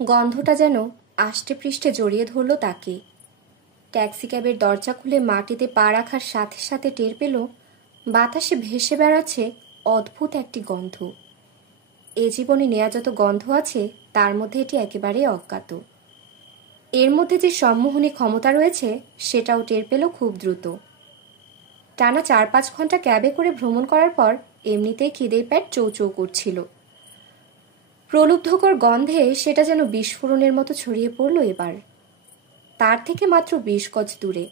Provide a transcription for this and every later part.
গন্ধটা যেন আষ্টে পৃষ্ঠে জড়িয়ে ধরল তাকে। ট্যাক্সি ক্যাবের দরজা খুলে মাটিতে পা রাখার সাথে সাথে টের পেল বাতাসে ভেসে বেড়াচ্ছে অদ্ভুত একটি গন্ধ। এ জীবনে নেয়া যত গন্ধ আছে তার মধ্যে এটি একেবারেই অজ্ঞাত। এর মধ্যে যে সম্মোহনী ক্ষমতা রয়েছে সেটাও টের পেল খুব দ্রুত। টানা 4-5 ঘন্টা ক্যাবে করে ভ্রমণ করার পর এমনিতেই খিদের পেট চৌচৌ করছিল। প্রলুব্ধকর গন্ধে সেটা যেন বিস্ফোরণের মতো ছড়িয়ে পড়ল এবার। তার থেকে মাত্র 20 গজ দূরে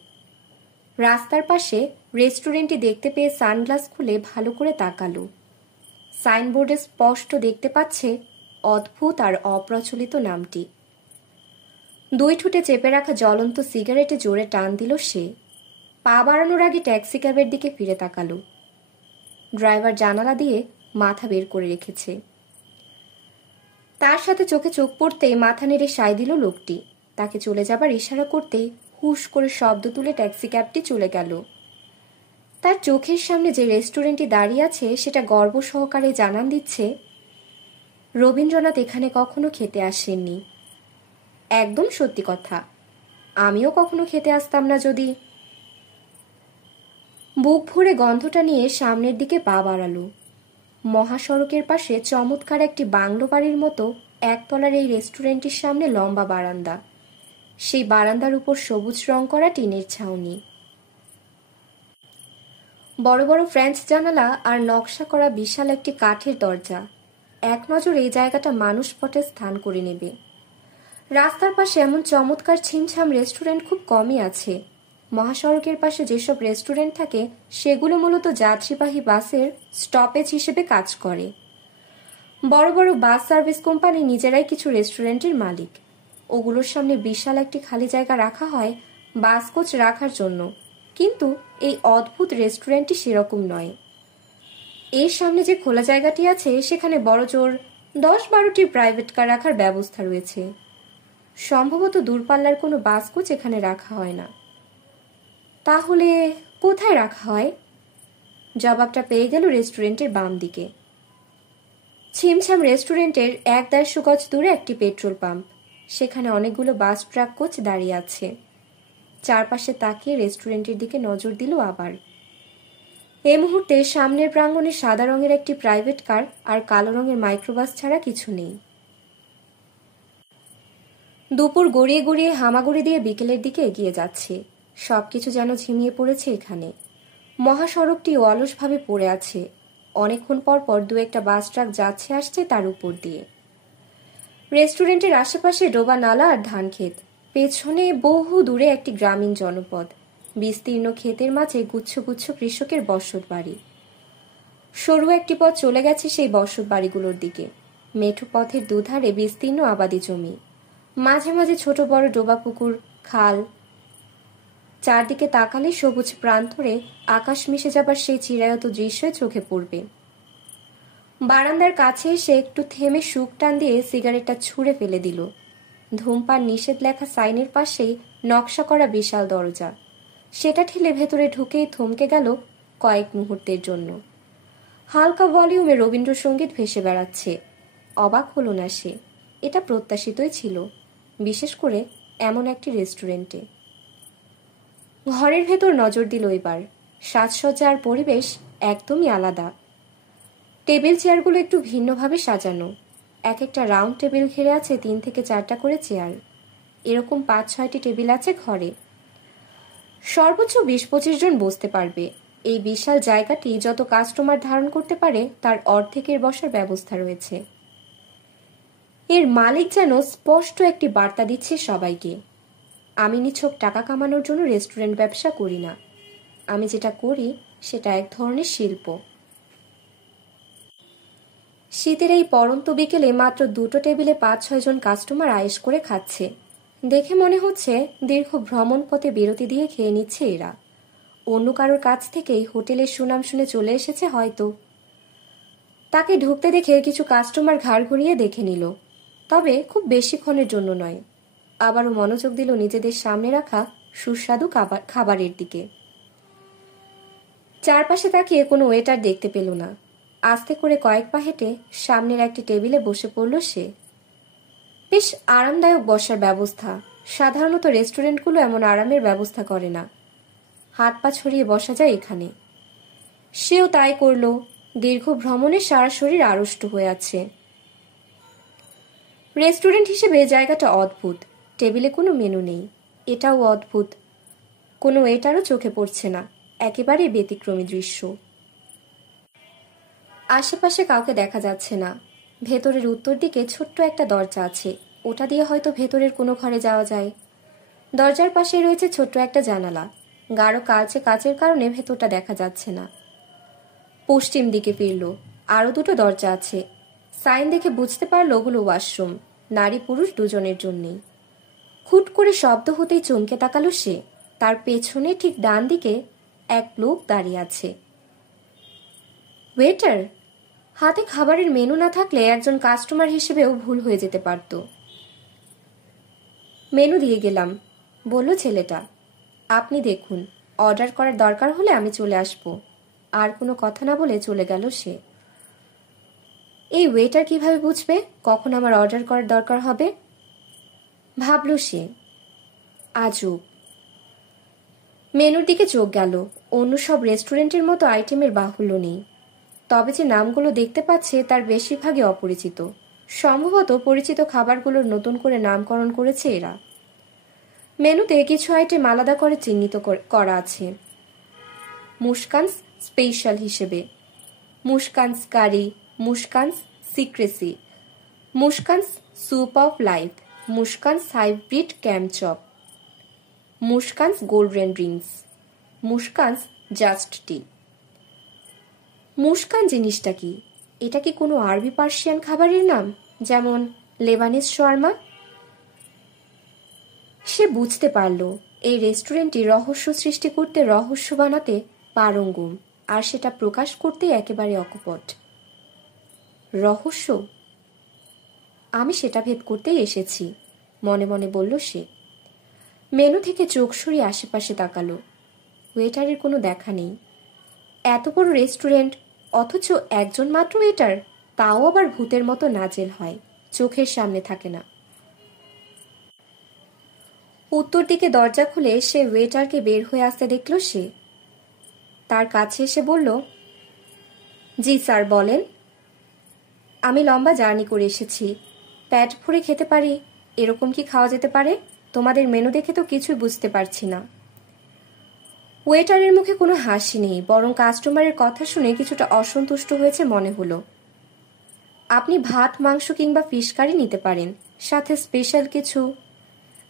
রাস্তার পাশে রেস্টুরেন্টটি দেখতে পেয়ে সানগ্লাস খুলে ভালো করে তাকালো। সাইনবোর্ডে স্পষ্ট দেখতে পাচ্ছে অদ্ভুত আর অপ্রচলিত নামটি। 2 ঠোঁটে চেপে রাখা জ্বলন্ত সিগারেটে জোরে টান দিল সে। পা বাড়ানোর আগে ট্যাক্সি ক্যাবের দিকে ফিরে তাকালো। ড্রাইভার জানালা দিয়ে মাথা বের করে রেখেছে। তার সাথে চোখে চোখ পড়তেই মাথা নেড়ে সায় দিল লোকটি। তাকে চলে যাবার ইশারা করতেই হুশ করে শব্দ তুলে ট্যাক্সি ক্যাবটি চলে গেল। তার চোখের সামনে যে রেস্টুরেন্টটি দাঁড়িয়ে আছে সেটা গর্ব সহকারে জানান দিচ্ছে রবীন্দ্রনাথ এখানে কখনো খেতে আসেননি। একদম সত্যি কথা, আমিও কখনো খেতে আসতাম না যদি। বুক ভরে গন্ধটা নিয়ে সামনের দিকে পা বাড়ালো। মহাসড়কের পাশে চমৎকার একটি বাংলো বাড়ির মতো একতলার এই রেস্টুরেন্টটির সামনে লম্বা বারান্দা। সেই বারান্দার উপর সবুজ রং করা টিনের ছাউনি, বড় বড় ফ্রেঞ্চ জানালা আর নকশা করা বিশাল একটি কাঠের দরজা। এক নজর এই জায়গাটা মানুষ পটে স্থান করে নেবে। রাস্তার পাশে এমন চমৎকার ছিমছাম রেস্টুরেন্ট খুব কমই আছে। মহাসড়কের পাশে যেসব রেস্টুরেন্ট থাকে সেগুলো মূলত যাত্রীবাহী বাসের স্টপেজ হিসেবে কাজ করে। বড় বড় বাস সার্ভিস কোম্পানি নিজেরাই কিছু রেস্টুরেন্টের মালিক। ওগুলোর সামনে বিশাল একটি খালি জায়গা রাখা হয় বাস কোচ রাখার জন্য, কিন্তু এই অদ্ভুত রেস্টুরেন্টটি সেরকম নয়। এর সামনে যে খোলা জায়গাটি আছে সেখানে বড়জোর 10-12টি প্রাইভেট কার রাখার ব্যবস্থা রয়েছে। সম্ভবত দূরপাল্লার কোনো বাস কোচ এখানে রাখা হয় না। তাহলে কোথায় রাখা হয়? জবাবটা পেয়ে গেল রেস্টুরেন্টের বাম দিকে। ছিমছাম রেস্টুরেন্টের 1-150 গজ দূরে একটি পেট্রোল পাম্প। সেখানে অনেকগুলো বাস ট্রাক কোচ দাঁড়িয়ে আছে। চারপাশে তাকিয়ে রেস্টুরেন্টের দিকে নজর দিল আবার। এই মুহূর্তে সামনের প্রাঙ্গণে সাদা রঙের একটি প্রাইভেট কার আর কালো রঙের মাইক্রোবাস ছাড়া কিছু নেই। দুপুর গড়িয়ে গড়িয়ে হামাগুড়ি দিয়ে বিকেলের দিকে এগিয়ে যাচ্ছে। সবকিছু যেন ঝিমিয়ে পড়েছে এখানে। মহাসড়কটি অলসভাবে পড়ে আছে। অনেকক্ষণ পর পর 2-একটা বাস ট্রাক যাচ্ছে আসছে তার উপর দিয়ে। রেস্টুরেন্টের আশেপাশে ডোবা নালা আর ধান ক্ষেত। পেছনে বহু দূরে একটি গ্রামীণ জনপদ। বিস্তীর্ণ ক্ষেতের মাঝে গুচ্ছ গুচ্ছ কৃষকের বসত বাড়ি। সরু একটি পথ চলে গেছে সেই বসত বাড়িগুলোর দিকে। মেঠো পথের দুধারে বিস্তীর্ণ আবাদি জমি, মাঝে মাঝে ছোট বড় ডোবা পুকুর, খাল। চারদিকে তাকালে সবুজ প্রান্তরে আকাশ মিশে যাবার সেই চিরায়ত দৃশ্য চোখে পড়বে। বারান্দার কাছে এসে একটু থেমে সুখ টান দিয়ে সিগারেটটা ছুঁড়ে ফেলে দিল। ধূমপান নিষেধ লেখা সাইনের পাশেই নকশা করা বিশাল দরজা। সেটা ঠেলে ভেতরে ঢুকেই থমকে গেল কয়েক মুহূর্তের জন্য। হালকা ভলিউমে রবীন্দ্রসঙ্গীত ভেসে বেড়াচ্ছে। অবাক হলো না সে, এটা প্রত্যাশিতই ছিল, বিশেষ করে এমন একটি রেস্টুরেন্টে। ঘরের ভেতর নজর দিল এবার। সাজসজ্জা আর পরিবেশ একদমই আলাদা। টেবিল চেয়ারগুলো একটু ভিন্নভাবে সাজানো। এক একটা রাউন্ড টেবিল ঘিরে আছে 3 থেকে 4টা করে চেয়ার। এরকম 5-6টি টেবিল আছে ঘরে। সর্বোচ্চ 20-25 জন বসতে পারবে। এই বিশাল জায়গাটি যত কাস্টমার ধারণ করতে পারে তার অর্ধেকের বসার ব্যবস্থা রয়েছে। এর মালিক যেন স্পষ্ট একটি বার্তা দিচ্ছে সবাইকে, আমি নিছক টাকা কামানোর জন্য রেস্টুরেন্ট ব্যবসা করি না। আমি যেটা করি সেটা এক ধরনের শিল্প। শীতের এই পড়ন্ত বিকেলে মাত্র 2টো টেবিলে 5-6 জন কাস্টমার আয়েশ করে খাচ্ছে। দেখে মনে হচ্ছে দীর্ঘ ভ্রমণ পথে বিরতি দিয়ে খেয়ে নিচ্ছে এরা। অন্য কারোর কাছ থেকেই হোটেলের সুনাম শুনে চলে এসেছে হয়তো। তাকে ঢুকতে দেখে কিছু কাস্টমার ঘাড় ঘুরিয়ে দেখে নিল, তবে খুব বেশিক্ষণের জন্য নয়। আবারও মনোযোগ দিল নিজেদের সামনে রাখা সুস্বাদু খাবারের দিকে। চারপাশে তাকিয়ে কোনো ওয়েটার দেখতে পেল না। আস্তে করে কয়েক পা হেঁটে সামনের একটি টেবিলে বসে পড়ল সে। বেশ আরামদায়ক বসার ব্যবস্থা। সাধারণত রেস্টুরেন্টগুলো এমন আরামের ব্যবস্থা করে না। হাত পা ছড়িয়ে বসা যায় এখানে। সেও তাই করল। দীর্ঘ ভ্রমণে সারা শরীর আড়ষ্ট হয়ে আছে। রেস্টুরেন্ট হিসেবে জায়গাটা অদ্ভুত। টেবিলে কোনো মেনু নেই, এটাও অদ্ভুত। কোনো ওয়েটারও চোখে পড়ছে না। একেবারেই ব্যতিক্রমী দৃশ্য। আশেপাশে কাউকে দেখা যাচ্ছে না। ভেতরের উত্তর দিকে ছোট্ট একটা দরজা আছে, ওটা দিয়ে হয়তো ভেতরের কোনো ঘরে যাওয়া যায়। দরজার পাশে রয়েছে ছোট্ট একটা জানালা। গাঢ় কালচে কাচের কারণে ভেতরটা দেখা যাচ্ছে না। পশ্চিম দিকে ফিরল। আরো দুটো দরজা আছে। সাইন দেখে বুঝতে পারল ওগুলো ওয়াশরুম, নারী পুরুষ দুজনের জন্যেই। খুট করে শব্দ হতেই চমকে তাকালো সে। তার পেছনে ঠিক ডান দিকে এক লোক দাঁড়িয়ে আছে। ওয়েটার। হাতে খাবারের মেনু না থাকলে একজন কাস্টমার হিসেবেও ভুল হয়ে যেতে পারত। মেনু দিয়ে গেলাম, বলল ছেলেটা। আপনি দেখুন, অর্ডার করার দরকার হলে আমি চলে আসব। আর কোনো কথা না বলে চলে গেল সে। এই ওয়েটার কিভাবে বুঝবে কখন আমার অর্ডার করার দরকার হবে, ভাবল সে। আজব। মেনুর দিকে চোখ গেল। অন্য সব রেস্টুরেন্টের মতো আইটেমের বাহুল্য নেই। তবে যে নামগুলো দেখতে পাচ্ছে তার বেশিরভাগই অপরিচিত। সম্ভবত পরিচিত খাবারগুলোর নতুন করে নামকরণ করেছে এরা। মেনুতে কিছু আইটেম আলাদা করে চিহ্নিত করা আছে। মুস্কানস স্পেশাল হিসেবে, Muskan's curry, Muskan's secrecy, Muskan's soup of life, Muskan's hybrid ক্যাম্পচপ, Muskan's golden drinks, Muskan's just tea. Muskan জিনিসটা কি? এটা কি কোনো আরবি পার্সিয়ান খাবারের নাম, যেমন লেবানিজ শর্মা? সে বুঝতে পারল এই রেস্টুরেন্টটি রহস্য সৃষ্টি করতে, রহস্য বানাতে পারঙ্গম, আর সেটা প্রকাশ করতে একেবারে অকপট। রহস্য? আমি সেটা ভেদ করতেই এসেছি, মনে মনে বলল সে। মেনু থেকে চোখ সরিয়ে আশেপাশে তাকালো। ওয়েটারের কোনো দেখা নেই। এত বড় রেস্টুরেন্ট, অথচ একজন মাত্র ওয়েটার, তাও আবার ভূতের মতো নাজেল হয়, চোখের সামনে থাকে না। উত্তর দিকে দরজা খুলে সে ওয়েটারকে বের হয়ে আসতে দেখল সে। তার কাছে এসে বলল, জি স্যার, বলেন। আমি লম্বা জার্নি করে এসেছি, পেট ভরে খেতে পারি এরকম কি খাওয়া যেতে পারে? তোমাদের মেনু দেখে তো কিছুই বুঝতে পারছি না। ওয়েটারের মুখে কোনো হাসি নেই, বরং কাস্টমারের কথা শুনে কিছুটা অসন্তুষ্ট হয়েছে মনে হলো। আপনি ভাত, মাংস কিংবা ফিশ কারি নিতে পারেন, সাথে স্পেশাল কিছু।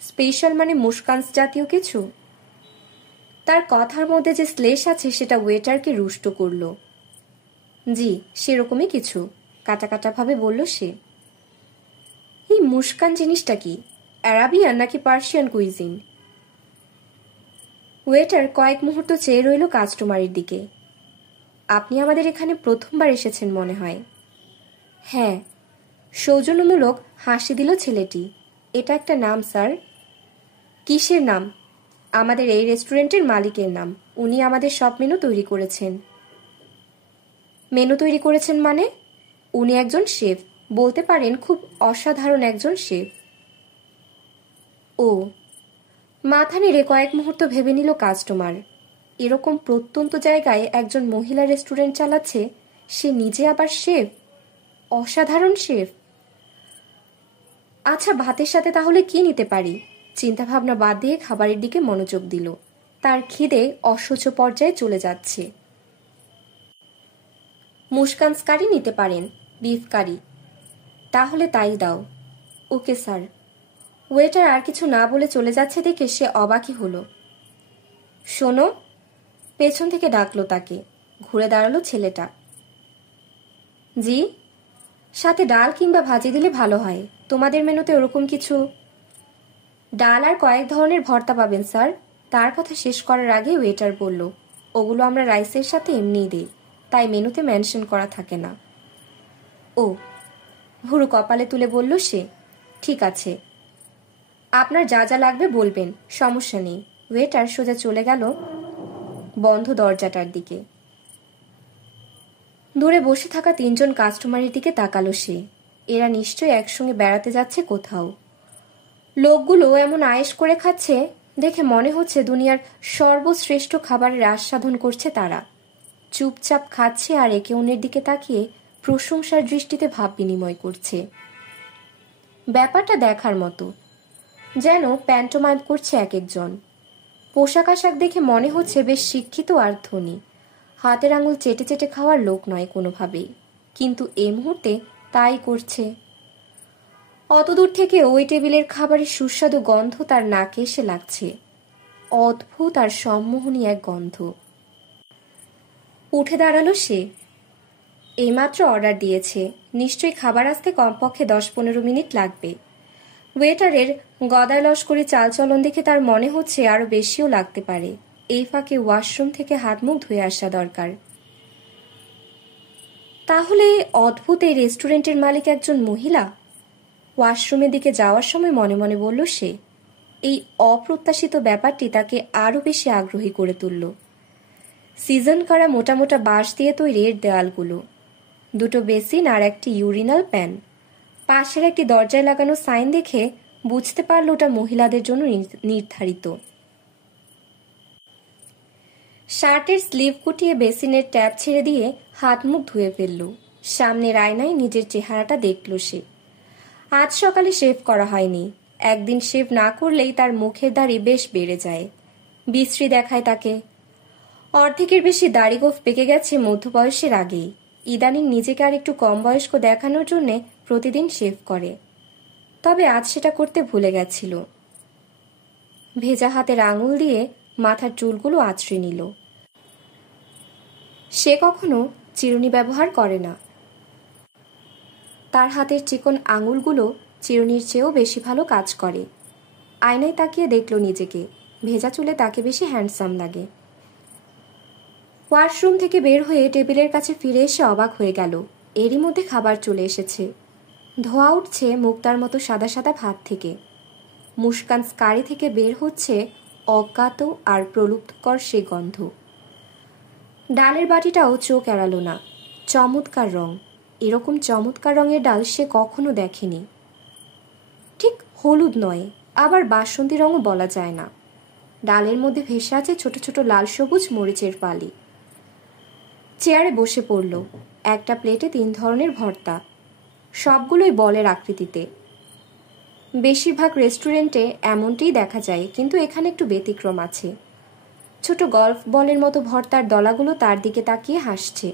স্পেশাল মানে মুস্কানস জাতীয় কিছু? তার কথার মধ্যে যে শ্লেষ আছে সেটা ওয়েটারকে রুষ্ট করল। জি, সেরকমই কিছু, কাটা কাটা ভাবে বলল সে। এই মুস্কান জিনিসটা কি? অ্যারাবিয়ান নাকি পার্সিয়ান কুইজিন? ওয়েটার কয়েক মুহূর্ত চেয়ে রইল কাস্টমারের দিকে। আপনি আমাদের এখানে প্রথমবার এসেছেন মনে হয়। হ্যাঁ, সৌজন্যমূলক হাসি দিল ছেলেটি। এটা একটা নাম স্যার। কিসের নাম? আমাদের এই রেস্টুরেন্টের মালিকের নাম। উনি আমাদের সব মেনু তৈরি করেছেন। মেনু তৈরি করেছেন মানে? উনি একজন শেফ, বলতে পারেন খুব অসাধারণ একজন শেফ। ও। মাথা নেড়ে কয়েক মুহূর্ত ভেবে নিল কাস্টমার। এরকম প্রত্যন্ত জায়গায় একজন মহিলা রেস্টুরেন্ট চালাচ্ছে, সে নিজে আবার শেফ, অসাধারণ শেফ। আচ্ছা, ভাতের সাথে তাহলে কি নিতে পারি? চিন্তাভাবনা বাদ দিয়ে খাবারের দিকে মনোযোগ দিল। তার খিদে অসহ্য পর্যায়ে চলে যাচ্ছে। মুস্কানস কারি নিতে পারেন, বিফ কারি। তাহলে তাই দাও। Okay sir. ওয়েটার আর কিছু না বলে চলে যাচ্ছে দেখে সে অবাকই হলো। শোনো, পেছন থেকে ডাকলো তাকে। ঘুরে দাঁড়ালো ছেলেটা। জি? সাথে ডাল কিংবা ভাজি দিলে ভালো হয়। তোমাদের মেনুতে ওরকম কিছু? ডাল আর কয়েক ধরনের ভর্তা পাবেন স্যার। তার কথা শেষ করার আগে ওয়েটার বলল, ওগুলো আমরা রাইসের সাথে এমনিই দিই, তাই মেনুতে মেনশন করা থাকে না। ও, ভুরু কপালে তুলে বলল সে। ঠিক আছে, আপনার যা যা লাগবে বলবেন, সমস্যা নেই। ওয়েটার সোজা চলে গেল বন্ধ দরজাটার দিকে। দূরে বসে থাকা তিনজন কাস্টমারের দিকে তাকালো সে। এরা নিশ্চয়ই একসঙ্গে বেড়াতে যাচ্ছে কোথাও। লোকগুলো এমন আয়েশ করে খাচ্ছে দেখে মনে হচ্ছে দুনিয়ার সর্বশ্রেষ্ঠ খাবারের আস্বাদন করছে তারা। চুপচাপ খাচ্ছে আর একে অন্যের দিকে তাকিয়ে প্রশংসার দৃষ্টিতে ভাব বিনিময় করছে। ব্যাপারটা দেখার মতো, যেন প্যান্টোমাইম করছে এক একজন। পোশাক আশাক দেখে মনে হচ্ছে বেশ শিক্ষিত আর ধনী। হাতের আঙুল চেটে চেটে খাওয়ার লোক নয় কোনোভাবেই, কিন্তু এই মুহূর্তে তাই করছে। অতদূর থেকে ওই টেবিলের খাবারের সুস্বাদু গন্ধ তার নাকে এসে লাগছে। অদ্ভুত আর সম্মোহনী এক গন্ধ। উঠে দাঁড়ালো সে। এইমাত্র অর্ডার দিয়েছে, নিশ্চয়ই খাবার আসতে কমপক্ষে 10-15 মিনিট লাগবে। ওয়েটারের গদায় লস্করি চালচলন দেখে তার মনে হচ্ছে আরো বেশিও লাগতে পারে। এই ফাঁকে ওয়াশরুম থেকে হাত মুখ ধুয়ে আসা দরকার। তাহলে অদ্ভুত এই রেস্টুরেন্টের মালিক একজন মহিলা? ওয়াশরুমের দিকে যাওয়ার সময় মনে মনে বলল সে। এই অপ্রত্যাশিত ব্যাপারটি তাকে আরো বেশি আগ্রহী করে তুলল। সিজন করা মোটা মোটা বাঁশ দিয়ে তৈরি এর দেওয়ালগুলো, দুটো বেসিন আর একটি ইউরিনাল প্যান। পাশের একটি দরজায় লাগানো সাইন দেখে বুঝতে পারল ওটা মহিলাদের জন্য নির্ধারিত। শার্টের স্লিভ গুটিয়ে বেসিনের ট্যাপ ছেড়ে দিয়ে হাত মুখ ধুয়ে ফেলল। সামনের আয়নায় নিজের চেহারাটা দেখল সে। আজ সকালে শেভ করা হয়নি। একদিন শেভ না করলেই তার মুখের দাড়ি বেশ বেড়ে যায়, বিশ্রী দেখায় তাকে। অর্ধেকের বেশি দাড়ি গোঁফ পেকে গেছে মধ্যবয়সের আগেই। ইদানিং নিজেকে আর একটু কম বয়স্ক দেখানোর জন্য প্রতিদিন শেভ করে, তবে আজ সেটা করতে ভুলে গেছিল। ভেজা হাতের আঙুল দিয়ে মাথার চুলগুলো আঁচড়ে নিল। সে কখনো চিরুনি ব্যবহার করে না। তার হাতের চিকন আঙুলগুলো চিরুনির চেয়েও বেশি ভালো কাজ করে। আয়নায় তাকিয়ে দেখল নিজেকে। ভেজা চুলে তাকে বেশি হ্যান্ডসাম লাগে। ওয়াশরুম থেকে বের হয়ে টেবিলের কাছে ফিরে এসে অবাক হয়ে গেল। এরই মধ্যে খাবার চলে এসেছে। ধোয়া উঠছে মুক্তার মতো সাদা সাদা ভাত থেকে। মুস্কান স্কারি থেকে বের হচ্ছে অজ্ঞাত আর প্রলুব্ধকর সে গন্ধ। ডালের বাটিটাও চোখ এড়ালো না। চমৎকার রং। এরকম চমৎকার রঙের ডাল সে কখনো দেখেনি। ঠিক হলুদ নয়, আবার বাসন্তী রঙও বলা যায় না। ডালের মধ্যে ভেসে আছে ছোট ছোট লাল সবুজ মরিচের ফালি। চেয়ারে বসে পড়ল। একটা প্লেটে 3 ধরনের ভর্তা, সবগুলোই বলের আকৃতিতে। বেশিরভাগ রেস্টুরেন্টে এমনটিই দেখা যায়, কিন্তু এখানে একটু ব্যতিক্রম আছে। ছোট গল্ফ বলের মতো ভর্তার দলাগুলো তার দিকে তাকিয়ে হাসছে।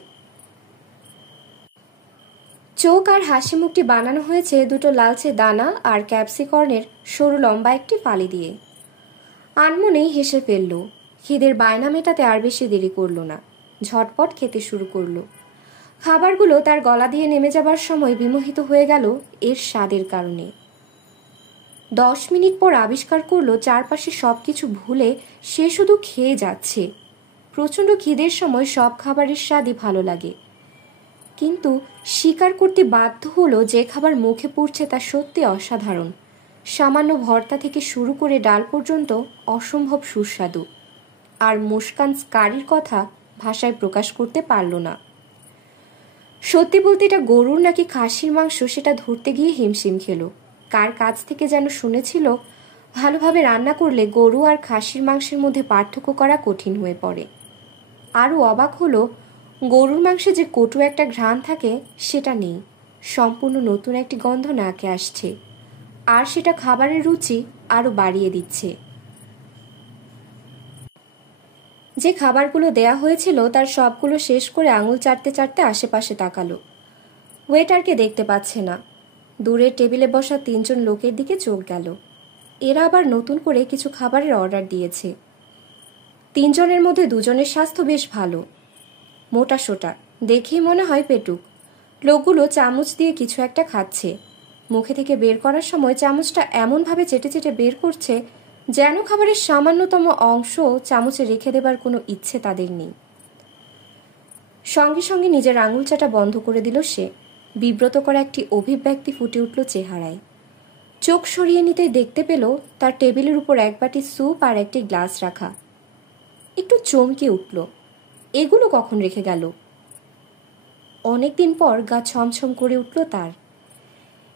চোখ আর হাসি মুখটি বানানো হয়েছে দুটো লালচে দানা আর ক্যাপসিকর্নের সরু লম্বা একটি ফালি দিয়ে। আনমনেই হেসে ফেলল। খিদের বায়না মেটাতে আর বেশি দেরি করল না। ঝটপট খেতে শুরু করল। খাবারগুলো তার গলা দিয়ে নেমে যাবার সময় বিমোহিত হয়ে গেল এর স্বাদের কারণে। 10 মিনিট পর আবিষ্কার করলো চারপাশে সবকিছু ভুলে সে শুধু খেয়ে যাচ্ছে। প্রচণ্ড খিদের সময় সব খাবারের স্বাদই ভালো লাগে, কিন্তু স্বীকার করতে বাধ্য হলো যে খাবার মুখে পড়ছে তা সত্যি অসাধারণ। সামান্য ভর্তা থেকে শুরু করে ডাল পর্যন্ত অসম্ভব সুস্বাদু। আর মুস্কান স্কারির কথা ভাষায় প্রকাশ করতে পারল না। সত্যি বলতে এটা গরুর নাকি খাসির মাংস সেটা ধরতে গিয়ে হিমশিম খেল। কার কাছ থেকে যেন শুনেছিল ভালোভাবে রান্না করলে গরু আর খাসির মাংসের মধ্যে পার্থক্য করা কঠিন হয়ে পড়ে। আরও অবাক হলো গরুর মাংসে যে কটু একটা ঘ্রাণ থাকে সেটা নেই। সম্পূর্ণ নতুন একটি গন্ধ নাকে আসছে, আর সেটা খাবারের রুচি আরও বাড়িয়ে দিচ্ছে। যে খাবারগুলো দেয়া হয়েছিল তার সবগুলো শেষ করে আঙুল চাটতে চাটতে আশেপাশে তাকালো। ওয়েটারকে দেখতে পাচ্ছে না। দূরের টেবিলে বসা 3 জন লোকের দিকে চোখ গেল। এরা আবার নতুন করে কিছু খাবারের অর্ডার দিয়েছে। 3 জনের মধ্যে 2 জনের স্বাস্থ্য বেশ ভালো, মোটা সোটা, দেখেই মনে হয় পেটুক। লোকগুলো চামচ দিয়ে কিছু একটা খাচ্ছে। মুখে থেকে বের করার সময় চামচটা এমনভাবে চেটে চেটে বের করছে যেন খাবারের সামান্যতম অংশ চামচে রেখে দেবার কোনো ইচ্ছে তাদের নেই। সঙ্গে সঙ্গে নিজের আঙুল চাটা বন্ধ করে দিল সে। বিব্রত করা একটি অভিব্যক্তি ফুটে উঠল চেহারায়। চোখ সরিয়ে নিতেই দেখতে পেল তার টেবিলের উপর এক বাটি স্যুপ আর একটি গ্লাস রাখা। একটু চমকে উঠল। এগুলো কখন রেখে গেল? অনেকদিন পর গা ছমছম করে উঠল তার।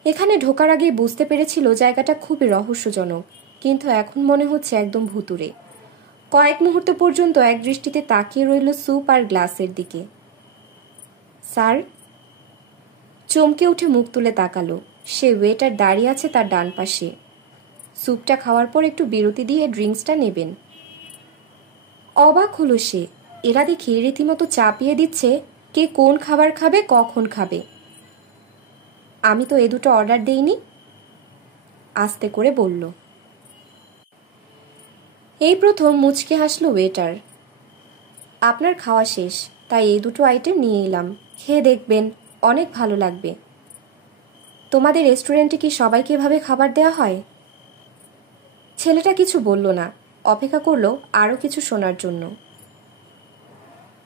এখানে ঢোকার আগেই বুঝতে পেরেছিল জায়গাটা খুবই রহস্যজনক, কিন্তু এখন মনে হচ্ছে একদম ভুতুড়ে। কয়েক মুহূর্ত পর্যন্ত এক দৃষ্টিতে তাকিয়ে রইল স্যুপ আর গ্লাসের দিকে। স্যার? চমকে উঠে মুখ তুলে তাকালো। সে ওয়েটার দাঁড়িয়ে আছে তার ডান পাশে। স্যুপটা খাওয়ার পর একটু বিরতি দিয়ে ড্রিঙ্কসটা নেবেন। অবাক হলো সে। এরা দেখি রীতিমতো চাপিয়ে দিচ্ছে কে কোন খাবার খাবে, কখন খাবে। আমি তো এ দুটো অর্ডার দেইনি, আস্তে করে বলল। এই প্রথম মুচকে হাসলো ওয়েটার। আপনার খাওয়া শেষ, তাই এই দুটো আইটেম নিয়ে এলাম, খেয়ে দেখবেন, অনেক ভালো লাগবে। তোমাদের রেস্টুরেন্টে কি সবাইকে এভাবে খাবার দেওয়া হয়? ছেলেটা কিছু বলল না, অপেক্ষা করলো আরও কিছু শোনার জন্য।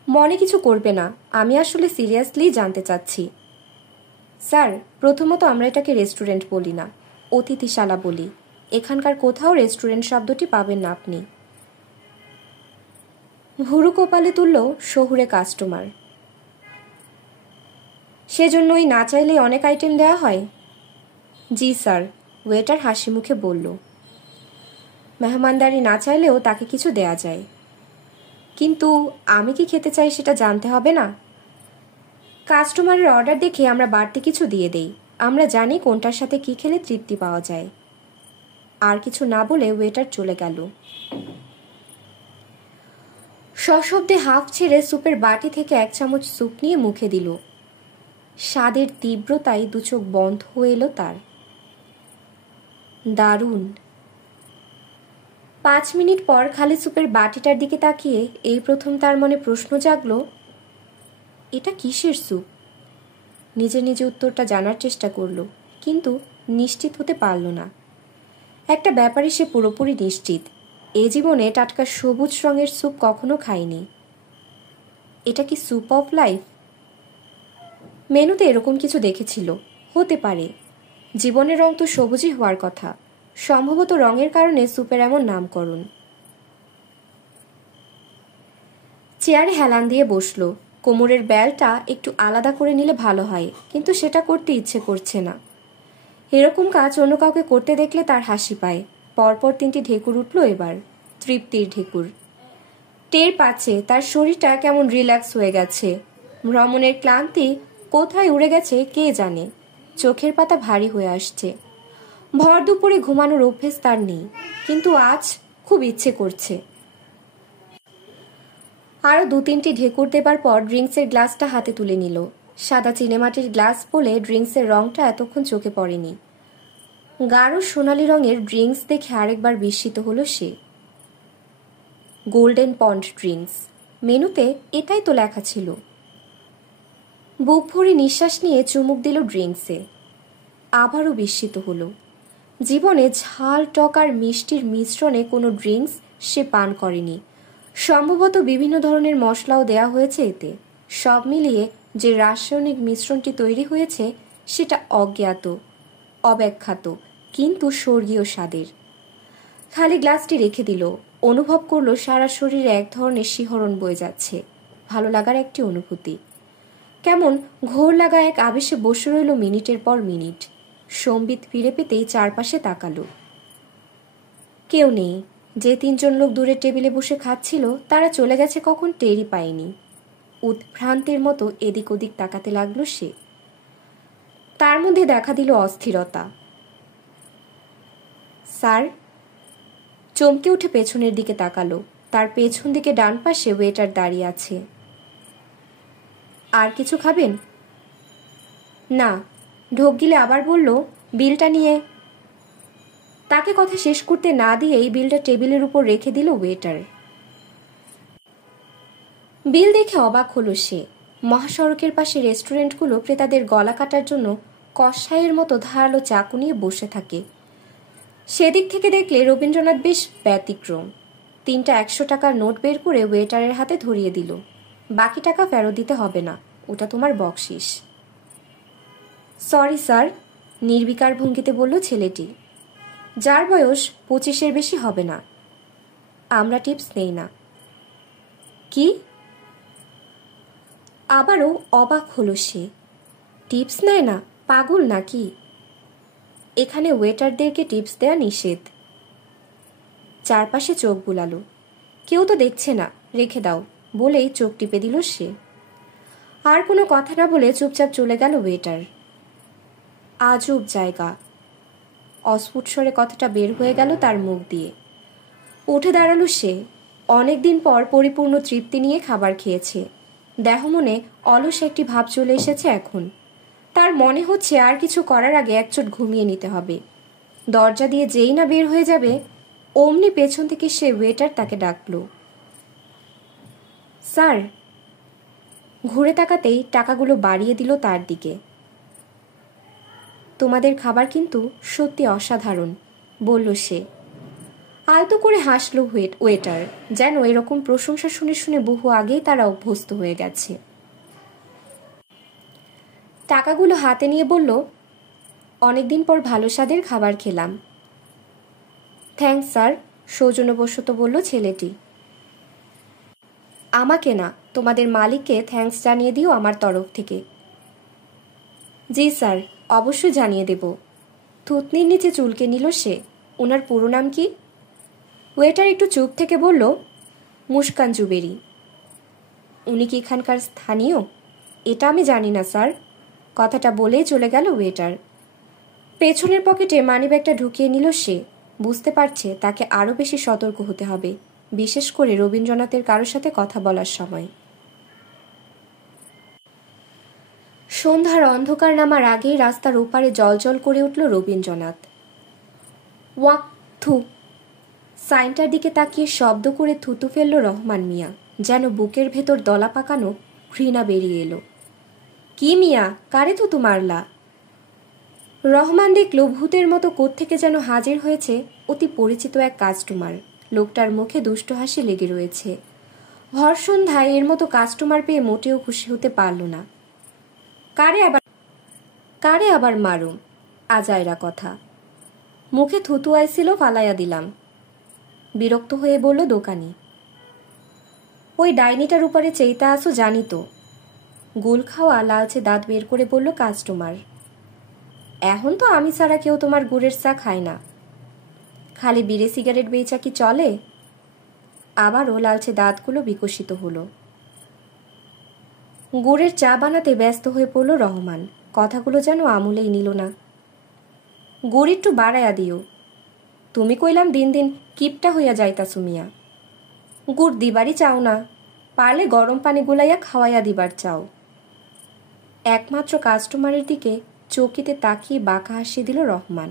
মনে কিছু করবে না, আমি আসলে সিরিয়াসলি জানতে চাচ্ছি। স্যার, প্রথমত আমরা এটাকে রেস্টুরেন্ট বলি না, অতিথিশালা বলি। এখানকার কোথাও রেস্টুরেন্ট শব্দটি পাবেন না আপনি। ভুরু কপালে তুলল শহুরে কাস্টমার। সেজন্যই না চাইলে অনেক আইটেম দেওয়া হয়? জি স্যার, ওয়েটার হাসি মুখে বলল। মেহমানদারি না চাইলেও তাকে কিছু দেয়া যায়। কিন্তু আমি কি খেতে চাই সেটা জানতে হবে না? কাস্টমারের অর্ডার দেখে আমরা বাড়তি কিছু দিয়ে দেই। আমরা জানি কোনটার সাথে কি খেলে তৃপ্তি পাওয়া যায়। আর কিছু না বলে ওয়েটার চলে গেল। সশব্দে হাফ ছেড়ে স্যুপের বাটি থেকে এক চামচ স্যুপ নিয়ে মুখে দিল। স্বাদের তীব্রতায় দু চোখ বন্ধ হয়ে এলো তার। দারুণ। 5 মিনিট পর খালি স্যুপের বাটিটার দিকে তাকিয়ে এই প্রথম তার মনে প্রশ্ন জাগলো, এটা কিসের স্যুপ? নিজে নিজে উত্তরটা জানার চেষ্টা করলো, কিন্তু নিশ্চিত হতে পারল না। একটা ব্যাপারে সে পুরোপুরি নিশ্চিত, এ জীবনে টাটকা সবুজ রঙের স্যুপ কখনো খায়নি। এটা কি স্যুপ অফ লাইফ? মেনুতে এরকম কিছু দেখেছিল, হতে পারে। জীবনের রং তো সবুজই হওয়ার কথা, সম্ভবত রঙের কারণে স্যুপের এমন নামকরণ। চেয়ারে হেলান দিয়ে বসলো। কোমরের বেল্টটা একটু আলাদা করে নিলে ভালো হয়, কিন্তু সেটা করতে ইচ্ছে করছে না। এরকম কাজ অন্য কাউকে করতে দেখলে তার হাসি পায়। পরপর 3টি ঢেকুর উঠল এবার, তৃপ্তির ঢেকুর। টের পাচ্ছে তার শরীরটা কেমন রিল্যাক্স হয়ে গেছে। ভ্রমণের ক্লান্তি কোথায় উড়ে গেছে কে জানে। চোখের পাতা ভারী হয়ে আসছে। ভর দুপুরে ঘুমানোর অভ্যেস তার নেই, কিন্তু আজ খুব ইচ্ছে করছে। আরও 2-3টি ঢেকুর দেবার পর ড্রিঙ্কসের গ্লাসটা হাতে তুলে নিল। সাদা চিনেমাটির গ্লাস বলে ড্রিঙ্কসের রংটা এতক্ষণ চোখে পড়েনি। গাঢ় সোনালি রঙের ড্রিঙ্কস দেখে আরেকবার বিস্মিত হলো সে। গোল্ডেন পন্ড ড্রিঙ্কস, মেনুতে এটাই তো লেখা ছিল। বুক ভরে নিঃশ্বাস নিয়ে চুমুক দিল ড্রিঙ্কসে। আবারও বিস্মিত হলো। জীবনে ঝাল, টক আর মিষ্টির মিশ্রণে কোনো ড্রিঙ্কস সে পান করেনি। সম্ভবত বিভিন্ন ধরনের মশলাও দেয়া হয়েছে এতে। সব মিলিয়ে যে রাসায়নিক মিশ্রণটি তৈরি হয়েছে সেটা অজ্ঞাত, অব্যাখ্যাত, কিন্তু স্বর্গীয় স্বাদের। খালি গ্লাসটি রেখে দিল। অনুভব করলো সারা শরীরে এক ধরনের শিহরণ বয়ে যাচ্ছে, ভালো লাগার একটি অনুভূতি। কেমন ঘোর লাগা এক আবেশে বসে রইল মিনিটের পর মিনিট। সম্বিত ফিরে পেতেই চারপাশে তাকালো। কেউ নেই। যে 3জন লোক দূরের টেবিলে বসে খাচ্ছিল তারা চলে গেছে কখন টেরই পায়নি। উদ্ভ্রান্তের মতো এদিক ওদিক তাকাতে লাগলো সে। তার মধ্যে দেখা দিল অস্থিরতা। স্যার? চমকে উঠে পেছনের দিকে তাকালো। তার পেছন দিকে ডান পাশে ওয়েটার দাঁড়িয়ে আছে। আর কিছু খাবেন? না। ঢোক গিলে আবার বলল, বিলটা নিয়ে। তাকে কথা শেষ করতে না দিয়েই বিলটা টেবিলের উপর রেখে দিল ওয়েটার। বিল দেখে অবাক হলো সে। মহাসড়কের পাশে রেস্টুরেন্টগুলো ক্রেতাদের গলা কাটার জন্য কসাইয়ের মতো ধারালো চাকু নিয়ে বসে থাকে। সেদিক থেকে দেখলে রবীন্দ্রনাথ বেশ ব্যতিক্রম। 3টা 100 টাকার নোট বের করে ওয়েটারের হাতে ধরিয়ে দিল। বাকি টাকা ফেরত দিতে হবে না, ওটা তোমার বকশিস। সরি স্যার, নির্বিকার ভঙ্গিতে বলল ছেলেটি, যার বয়স 25-এর বেশি হবে না। আমরা টিপস নেই না। কি? আবারও অবাক হলো সে। টিপস নেয় না? পাগল নাকি? এখানে ওয়েটারদেরকে টিপস দেয়া নিষেধ। চারপাশে চোখ বুলালো। কেউ তো দেখছে না, রেখে দাও বলেই চোখ টিপে দিল সে। আর কোনো কথা না বলে চুপচাপ চলে গেল ওয়েটার। আজব জায়গা। অস্ফুট স্বরে কথাটা বের হয়ে গেল তার মুখ দিয়ে। উঠে দাঁড়ালো সে। অনেকদিন পর পরিপূর্ণ তৃপ্তি নিয়ে খাবার খেয়েছে। দেহ মনে অলস একটি ভাব চলে এসেছে এখন। তার মনে হচ্ছে আর কিছু করার আগে একচোট ঘুমিয়ে নিতে হবে। দরজা দিয়ে যেই না বের হয়ে যাবে অমনি পেছন থেকে সে ওয়েটার তাকে ডাকল। স্যার। ঘুরে তাকাতেই টাকাগুলো বাড়িয়ে দিল তার দিকে। তোমাদের খাবার কিন্তু সত্যি অসাধারণ, বলল সে। আলতো করে হাসল ওয়েটার, যেন এরকম প্রশংসা শুনে শুনে বহু আগেই তারা অভ্যস্ত হয়ে গেছে। টাকাগুলো হাতে নিয়ে বলল, অনেকদিন পর ভালো স্বাদের খাবার খেলাম। থ্যাঙ্কস স্যার, সৌজন্যবশত বলল ছেলেটি। আমাকে না, তোমাদের মালিককে থ্যাঙ্কস জানিয়ে দিও আমার তরফ থেকে। জি স্যার, অবশ্যই জানিয়ে দেব। থুতনির নিচে চুলকে নিল সে। ওনার পুরো নাম কি? ওয়েটার একটু চুপ থেকে বলল, মুস্কান জুবেরি। উনি কি এখানকার স্থানীয়? এটা আমি জানি না স্যার, কথাটা বলেই চলে গেল ওয়েটার। পেছনের পকেটে মানিব্যাগটা ঢুকিয়ে নিল সে। বুঝতে পারছে তাকে আরও বেশি সতর্ক হতে হবে, বিশেষ করে রবীন্দ্রনাথের কারোর সাথে কথা বলার সময়। সন্ধ্যার অন্ধকার নামার আগেই রাস্তার ওপারে জলজল করে উঠল রবীন্দ্রনাথ। ওয়াক থু। সাইনটার দিকে তাকিয়ে শব্দ করে থুতু ফেলল রহমান মিয়া, যেন বুকের ভেতর দলা পাকানো ঘৃণা বেরিয়ে এলো। কি মিয়া, কারে থুতু মারলা? রহমান দেখল ভূতের মতো কোত্থেকে যেন হাজির হয়েছে অতি পরিচিত এক কাস্টমার। লোকটার মুখে দুষ্ট হাসি লেগে রয়েছে। ভর সন্ধ্যায় এর মতো কাস্টমার পেয়ে মোটেও খুশি হতে পারল না। কারে আবার মারুম, আজাইরা কথা। মুখে থুতু আইছিল, ফালাইয়া দিলাম। বিরক্ত হয়ে বলল দোকানি। ওই ডাইনিটার উপরে চেইতা আসো জানি তো। গুল খাওয়া লালচে দাঁত বের করে বলল কাস্টমার। এখন তো আমি ছাড়া কেউ তোমার গুড়ের চা খায় না। খালি বিড়ে সিগারেট বেচা কি চলে? আবারও লালচে দাঁতগুলো বিকশিত হলো। গুড়ের চা বানাতে ব্যস্ত হয়ে পড়ল রহমান। কথাগুলো যেন আমলেই নিল না। গুড় একটু বাড়াইয়া দিও। তুমি কইলাম দিন দিন কিপটা হইয়া যাইতাছু মিয়া। গুড় দিবারই চাও না, পারলে গরম পানি গুলাইয়া খাওয়াইয়া দিবার চাও। একমাত্র কাস্টমারের দিকে চৌকিতে তাকিয়ে বাঁকা হাসি দিল রহমান।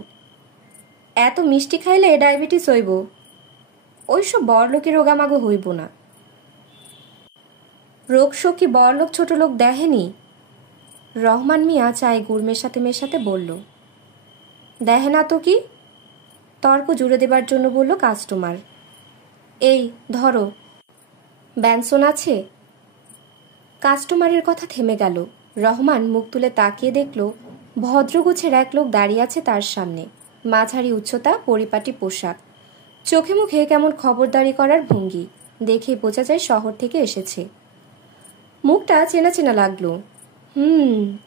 এত মিষ্টি খাইলে ডায়াবেটিস হইব। ওইসব বড়লোকের রোগামাগো হইব না। রোগ শোক কি বড়লোক ছোট লোক দেখেনি? রহমান মিয়া চায়ে গুড় মেশাতে মেশাতে বলল। দেখে না তো কি? তর্ক জুড়ে দেবার জন্য বলল কাস্টমার। এই ধরো, ব্যানসন আছে? কাস্টমারের কথা থেমে গেল। রহমান মুখ তুলে তাকিয়ে দেখল ভদ্রগোছের এক লোক দাঁড়িয়ে আছে তার সামনে। মাঝারি উচ্চতা, পরিপাটি পোশাক, চোখে মুখে কেমন খবরদারি করার ভঙ্গি। দেখে বোঝা যায় শহর থেকে এসেছে। মুখটা চেনা চেনা লাগলো।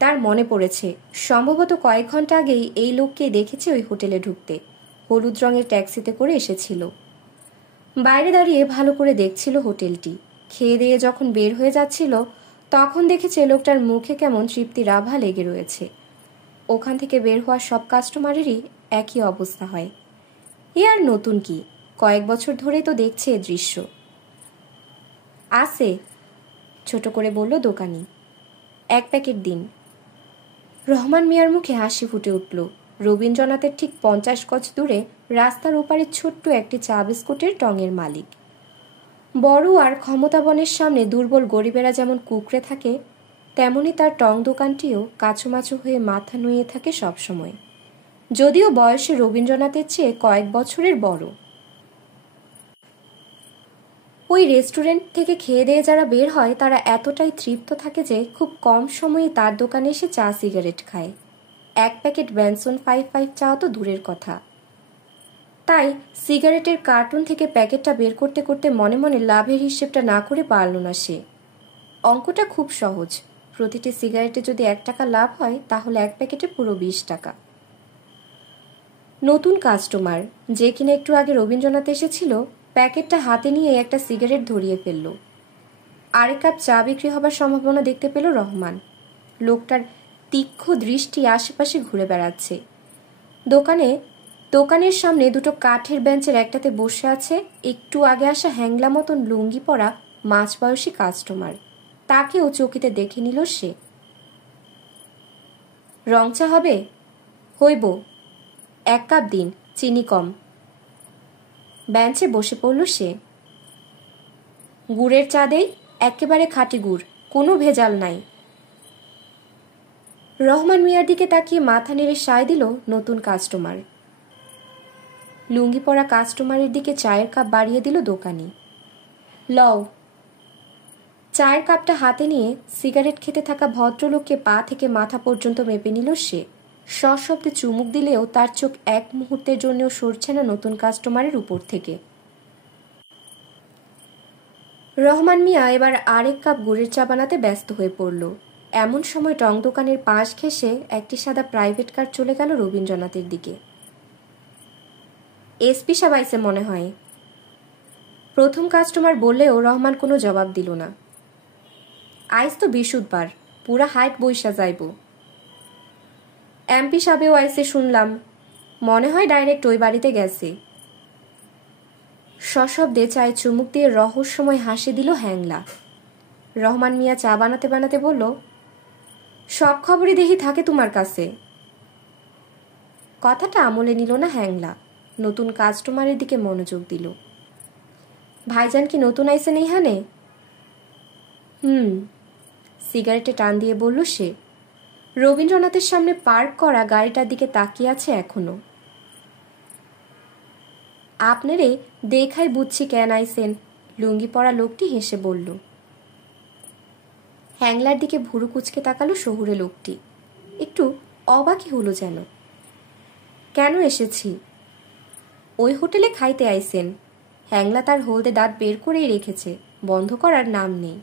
তার মনে পড়েছে, সম্ভবত কয়েক ঘন্টা আগেই এই লোককে দেখেছে ওই হোটেলে ঢুকতে। হলুদ রঙের ট্যাক্সিতে করে এসেছিল। বাইরে দাঁড়িয়ে ভালো করে দেখছিল হোটেলটি। খেয়ে দিয়ে যখন বের হয়ে যাচ্ছিল তখন দেখেছে লোকটার মুখে কেমন তৃপ্তির আভা লেগে রয়েছে। ওখান থেকে বের হওয়া সব কাস্টমারেরই একই অবস্থা হয়। এ আর নতুন কি, কয়েক বছর ধরেই তো দেখছে এ দৃশ্য। আছে, ছোট করে বলল দোকানি। 1 প্যাকেট দিন। রহমান মিয়ার মুখে হাসি ফুটে উঠল। রবীন্দ্রনাথের ঠিক 50 গজ দূরে রাস্তার ওপারে ছোট্ট একটি চা বিস্কুটের টঙের মালিক। বড় আর ক্ষমতাবনের সামনে দুর্বল গরিবেরা যেমন কুঁকড়ে থাকে, তেমনি তার টং দোকানটিও কাচুমাচু হয়ে মাথা নুয়ে থাকে সবসময়, যদিও বয়সে রবীন্দ্রনাথের চেয়ে কয়েক বছরের বড়। ওই রেস্টুরেন্ট থেকে খেয়ে দিয়ে যারা বের হয় তারা এতটাই তৃপ্ত থাকে যে খুব কম সময়ে তার দোকানে এসে চা সিগারেট খায়। 1 প্যাকেট ব্যানসন 5-5 চাও তো দূরের কথা। তাই সিগারেটের কার্টুন থেকে প্যাকেটটা বের করতে করতে মনে মনে লাভের হিসেবটা না করে পারল না সে। অঙ্কটা খুব সহজ, প্রতিটি সিগারেটে যদি 1 টাকা লাভ হয় তাহলে 1 প্যাকেটে পুরো 20 টাকা। নতুন কাস্টমার, যে কিনা একটু আগে রবীন্দ্রনাথ এসেছিল, প্যাকেটটা হাতে নিয়ে একটা সিগারেট ধরিয়ে ফেলল। আরেক কাপ চা বিক্রি হবার সম্ভাবনা দেখতে পেল রহমান। লোকটার তীক্ষ্ণ দৃষ্টি আশেপাশে ঘুরে বেড়াচ্ছে। দোকানের সামনে দুটো কাঠের বেঞ্চের একটাতে বসে আছে একটু আগে আসা হ্যাংলা মতন লুঙ্গি পরা মাঝবয়সী কাস্টমার। তাকেও চকিতে দেখে নিল সে। রং চা হবে? হইব, 1 কাপ দিন, চিনি কম। বেঞ্চে বসে পড়ল সে। গুড়ের চা দেই, একেবারে খাঁটি গুড়, কোনো ভেজাল নাই। রহমান মিয়ার দিকে তাকিয়ে মাথা নেড়ে সায় দিল নতুন কাস্টমার। লুঙ্গি পরা কাস্টমারের দিকে চায়ের কাপ বাড়িয়ে দিল দোকানি। লও। চায়ের কাপটা হাতে নিয়ে সিগারেট খেতে থাকা ভদ্রলোককে পা থেকে মাথা পর্যন্ত মেপে নিল সে। সশব্দে চুমুক দিলেও তার চোখ এক মুহূর্তের জন্যও সরছে না নতুন কাস্টমারের উপর থেকে। রহমান মিয়া এবার আরেক কাপ গুড়ের চা বানাতে ব্যস্ত হয়ে পড়ল। এমন সময় টং দোকানের পাশ ঘেঁষে একটি সাদা প্রাইভেট কার চলে গেল রবীন্দ্রনাথের দিকে। এসপি সাহেব আইছে মনে হয়, প্রথম কাস্টমার বললেও রহমান কোনো জবাব দিল না। আইস তো বৃহস্পতিবার, পুরা হাইট বইসা যাইব। এমপি সাহেবও আইসে শুনলাম, মনে হয় ডাইরেক্ট ওই বাড়িতে গেছে। সশব্দে চায়ে চুমুক দিয়ে রহস্যময় হাসি দিল হ্যাংলা। রহমান মিয়া চা বানাতে বানাতে বলল, সব খবরই দেখি থাকে তোমার কাছে। কথাটা আমলে নিল না হ্যাংলা, নতুন কাস্টমারের দিকে মনোযোগ দিল। ভাইজান কি নতুন আইসেন এইখানে? সিগারেটে টান দিয়ে বলল সে। রবীন্দ্রনাথের সামনে পার্ক করা গাড়িটার দিকে তাকিয়ে আছে এখনো। আপনারে দেখাই বুঝছি কেন আইসেন, লুঙ্গি পরা লোকটি হেসে বলল। হ্যাংলার দিকে ভুরু কুচকে তাকালো শহুরে লোকটি। একটু অবাকই হলো যেন। কেন এসেছি? ওই হোটেলে খাইতে আইসেন। হ্যাংলা তার হলদে দাঁত বের করেই রেখেছে, বন্ধ করার নাম নেই।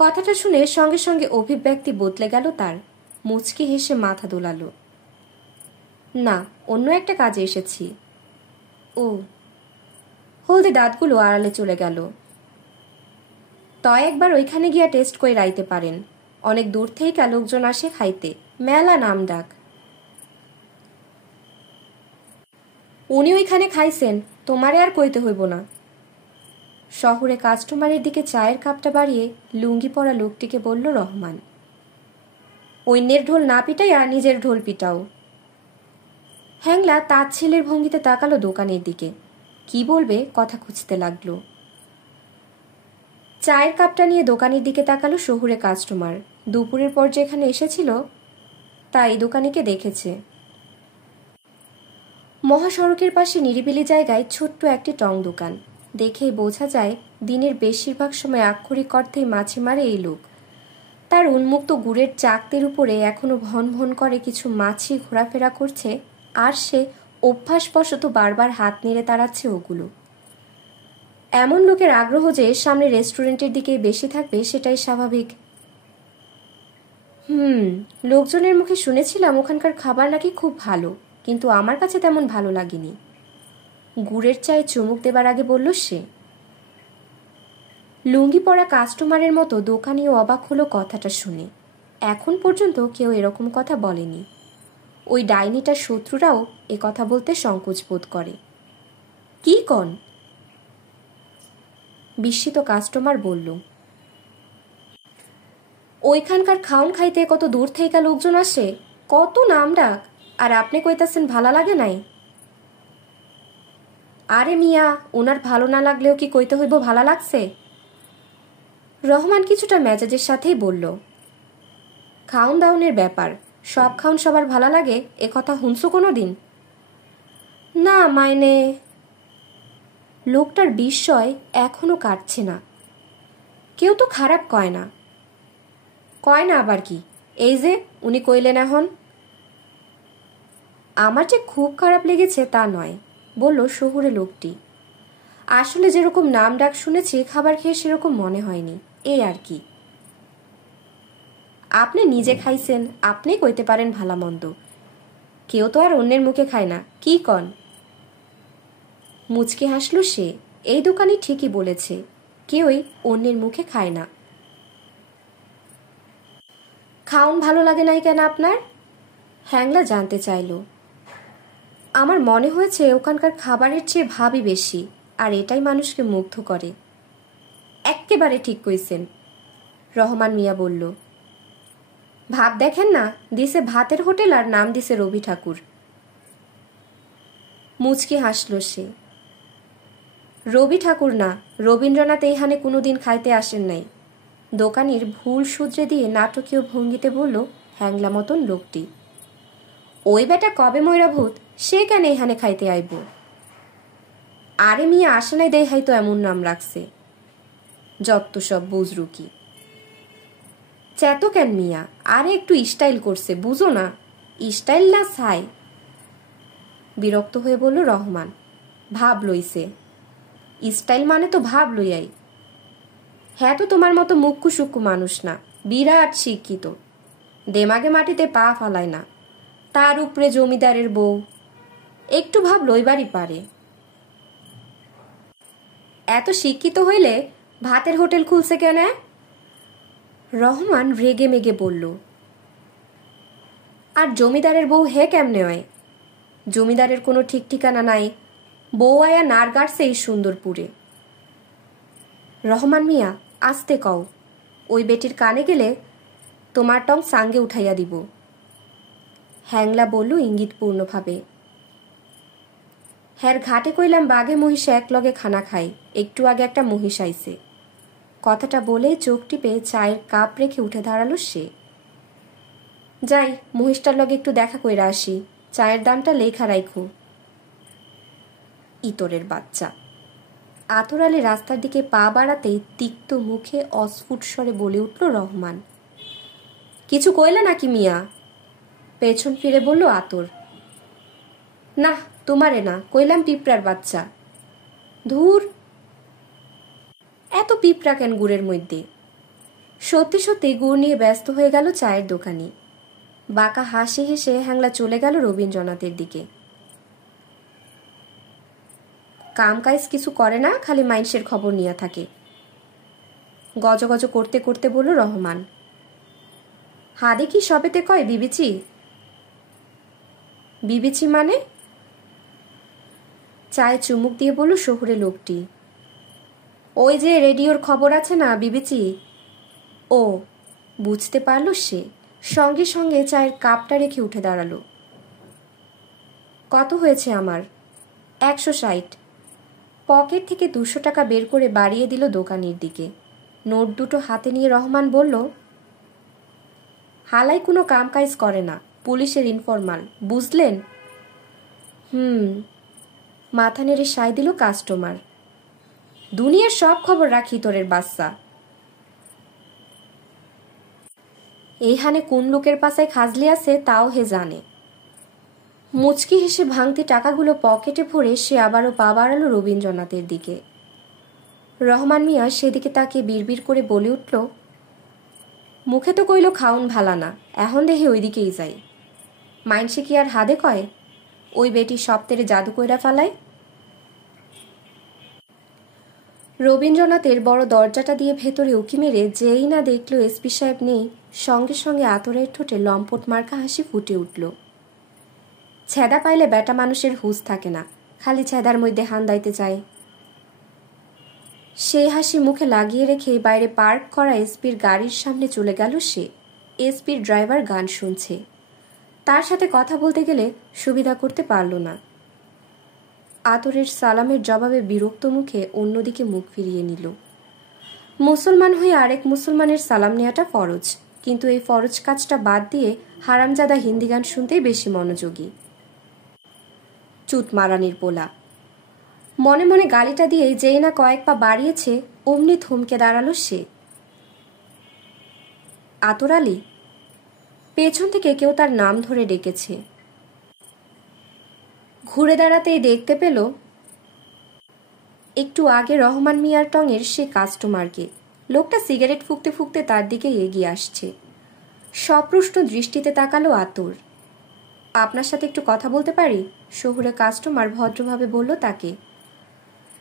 কথাটা শুনে সঙ্গে সঙ্গে অভিব্যক্তি বদলে গেল তার। মুচকি হেসে মাথা দোলালো। না, অন্য একটা কাজে এসেছি। ও। হলদে দাঁতগুলো আড়ালে চলে গেল। তয় একবার ওইখানে গিয়া টেস্ট করে রাইতে পারেন। অনেক দূর থেকে লোকজন আসে খাইতে, মেলা নাম ডাক। উনি ওইখানে খাইছেন, তোমারে আর কইতে হইব না। শহরে কাস্টমারের দিকে চায়ের কাপটা বাড়িয়ে লুঙ্গি পরা লোকটিকে বলল রহমান। অন্যের ঢোল না পিটাইয়া নিজের ঢোল পিটাও। হ্যাংলা তাচ্ছিল্যের ভঙ্গিতে তাকালো দোকানের দিকে। কি বলবে কথা খুঁজতে লাগলো। চায়ের কাপটা নিয়ে দোকানের দিকে তাকালো শহুরে কাস্টমার। দুপুরের পর যেখানে এসেছিল তাই দোকানিকে দেখেছে। মহাসড়কের পাশে নিরিবিলি জায়গায় ছোট্ট একটি টং দোকান। দেখেই বোঝা যায় দিনের বেশিরভাগ সময় আক্ষরিক অর্থেই মাছি মারে এই লোক। তার উন্মুক্ত গুড়ের চাকতির উপরে এখনো ভন ভন করে কিছু মাছি ঘোরাফেরা করছে, আর সে অভ্যাসবশত বারবার হাত নেড়ে তাড়াচ্ছে ওগুলো। এমন লোকের আগ্রহ যে সামনে রেস্টুরেন্টের দিকে বেশি থাকবে সেটাই স্বাভাবিক। লোকজনের মুখে শুনেছিলাম ওখানকার খাবার নাকি খুব ভালো, কিন্তু আমার কাছে তেমন ভালো লাগেনি। গুড়ের চায়ে চুমুক দেবার আগে বলল সে। লুঙ্গি পরা কাস্টমারের মতো দোকানিও অবাক হলো কথাটা শুনে। এখন পর্যন্ত কেউ এরকম কথা বলেনি। ওই ডাইনিটার শত্রুরাও এ কথা বলতে সংকোচ বোধ করে। কি কন? বিস্মিত কাস্টমার বলল। ওইখানকার খাউন খাইতে কত দূর থেকে লোকজন আসে, কত নাম ডাক, আর আপনি কইতাছেন ভালো লাগে নাই? আরে মিয়া, ওনার ভালো না লাগলেও কি কইতে হইব ভালো লাগছে? রহমান কিছুটা মেজাজের সাথেই বলল। খাউন দাউনের ব্যাপার, সব খাউন সবার ভালো লাগে এ কথা হুনছো কোনো দিন? না মাইনে। লোকটার বিস্ময় এখনো কাটছে না। কেউ তো খারাপ কয় না। কয় না আবার কি? এই যে উনি কইলেন এখন। আমার যে খুব খারাপ লেগেছে তা নয়, বলল শহুরে লোকটি। আসলে যেরকম নাম ডাক শুনেছি খাবার খেয়ে সেরকম মনে হয়নি, এই আর কি। আপনি নিজে খাইছেন, আপনি কইতে পারেন ভালা মন্দ। কেউ তো আর অন্যের মুখে খায় না, কি কন? মুচকে হাসল সে। এই দোকানি ঠিকই বলেছে, কেউই অন্যের মুখে খায় না। খাউন ভালো লাগে নাই কেন আপনার? হ্যাংলা জানতে চাইল। আমার মনে হয়েছে ওখানকার খাবারের চেয়ে ভাবই বেশি, আর এটাই মানুষকে মুগ্ধ করে। এক্কেবারে ঠিক কইছেন, রহমান মিয়া বলল। ভাব দেখেন না, দিছে ভাতের হোটেল আর নাম দিছে রবি ঠাকুর। মুচকি হাসল সে। রবি ঠাকুর না, রবীন্দ্রনাথ এইখানে কোনোদিন খাইতে আসেন নাই। দোকানির ভুল শুধরে দিয়ে নাটকীয় ভঙ্গিতে বলল হ্যাংলা মতন লোকটি। ওই বেটা কবে ময়রা ভূত, সে কেন এখানে খাইতে আইব? আরে মিয়া আসে নাই দেখাই তো এমন নাম রাখছে। যত সব বুজরুকি। চেতো কেন মিয়া, আরে একটু স্টাইল করছে, বুঝো না? স্টাইল না ছাই। বিরক্ত হয়ে বলল রহমান। ভাব লইছে। স্টাইল মানে তো ভাব লইয়াই। হ্যাঁ তো তোমার মতো মুক্কু সুক্কু মানুষ না, বিরাট শিক্ষিত। দেমাগে মাটিতে পা ফালায় না, তার উপরে জমিদারের বউ। একটু ভাব লইবারই পারে। এত শিক্ষিত হইলে ভাতের হোটেল খুলছে কেন? রহমান রেগে মেগে বলল। আর জমিদারের বউ হে কেমনে হয়? জমিদারের কোনো ঠিক ঠিকানা নাই, বউ আয়া নার গাড়ছে এই সুন্দরপুরে। রহমান মিয়া আস্তে কও, ওই বেটির কানে গেলে তোমার টং সাঙ্গে উঠাইয়া দিব। হ্যাংলা বলল ইঙ্গিতপূর্ণভাবে। হ্যার ঘাটে কইলাম বাঘে মহিষে এক লগে খানা খাই, একটু আগে একটা মহিষ আইছে। কথাটা বলে চোখ টিপে চায়ের কাপ রেখে উঠে দাঁড়ালো সে। যাই, মহিষটার লগে একটু দেখা কইরা আসি, চায়ের দামটা লেখা রাইখো। ইতরের বাচ্চা। আতর আলী রাস্তার দিকে পা বাড়াতেই তিক্ত মুখে অস্ফুট স্বরে বলে উঠল রহমান। কিছু কইলা নাকি মিয়া? পেছন ফিরে বলল আতর। না, তোমারে না, কইলাম পিঁপড়ার বাচ্চা। ধুর, এত পিঁপড়া কেন গুড়ের মধ্যে? সত্যি সত্যি গুড় নিয়ে ব্যস্ত হয়ে গেল চায়ের দোকানি। বাঁকা হাসি হেসে হ্যাংলা চলে গেল রবীন্দ্রনাথের দিকে। কাম কাজ কিছু করে না, খালি মাইন্সের খবর নিয়ে থাকে। গজ গজ করতে করতে বলল রহমান। হাদে কি সবেতে কয় বিবিচি? বিবিচি মানে? চায়ে চুমুক দিয়ে বলল শহুরে লোকটি। ওই যে রেডিওর খবর আছে না, বিবিচি। ও, বুঝতে পারল সে। সঙ্গে সঙ্গে চায়ের কাপটা রেখে উঠে দাঁড়ালো। কত হয়েছে আমার? 160। পকেট থেকে 200 টাকা বের করে বাড়িয়ে দিল দোকানির দিকে। নোট দুটো হাতে নিয়ে রহমান বলল, হালাই কোনো কাম কাজ করে না, পুলিশের ইনফরমাল, বুঝলেন? মাথা নেড়ে সায় দিল কাস্টমার। দুনিয়ার সব খবর রাখি তোরের বাচ্চা। এইখানে কোন লোকের পাশায় খাজলি আছে তাও হে জানে। মুচকি হেসে ভাঙতি টাকাগুলো পকেটে ভরে সে আবারও পা বাড়ালো রবীন্দ্রনাথের দিকে। রহমান মিয়া সেদিকে তাকে বিড়বিড় করে বলে উঠল, মুখে তো কইল খাউন ভালা না, এখন দেখি ওইদিকেই যাই। মাইনসে কি আর হাদে কয় ওই বেটি সপ্তেরে জাদু কইরা ফালায়? রবীন্দ্রনাথের বড় দরজাটা দিয়ে ভেতরে উকি মেরে যেই না দেখল এসপি সাহেব নেই, সঙ্গে সঙ্গে আতরের ঠোঁটে লম্পট মার্কা হাসি ফুটে উঠল। ছেদা পাইলে বেটা মানুষের হুঁশ থাকে না, খালি ছেদার মধ্যে হান্দাইতে চায়। সেই হাসি মুখে লাগিয়ে রেখে বাইরে পার্ক করা এসপির গাড়ির সামনে চলে গেল সে। এসপির ড্রাইভার গান শুনছে। তার সাথে কথা বলতে গেলে সুবিধা করতে পারল না। আতরের সালামের জবাবে বিরক্ত মুখে অন্যদিকে মুখ ফিরিয়ে নিল। মুসলমান হয়ে আরেক মুসলমানের সালাম নেওয়াটা ফরজ, কিন্তু এই ফরজ কাজটা বাদ দিয়ে হারামজাদা হিন্দি গান শুনতেই বেশি মনোযোগী। চুত মারানির পোলা। মনে মনে গালিটা দিয়ে যেই না কয়েক পা বাড়িয়েছে অমনি থমকে দাঁড়ালো সে। আতর আলী। পেছন থেকে কেউ তার নাম ধরে ডেকেছে। ঘুরে দাঁড়াতেই দেখতে পেল একটু আগে রহমান মিয়ার টঙের সে কাস্টমারকে। লোকটা সিগারেট ফুঁকতে ফুঁকতে তার দিকে এগিয়ে আসছে। সপ্রশ্ন দৃষ্টিতে তাকালো আতর। আপনার সাথে একটু কথা বলতে পারি? শহুরে কাস্টমার ভদ্রভাবে বলল তাকে।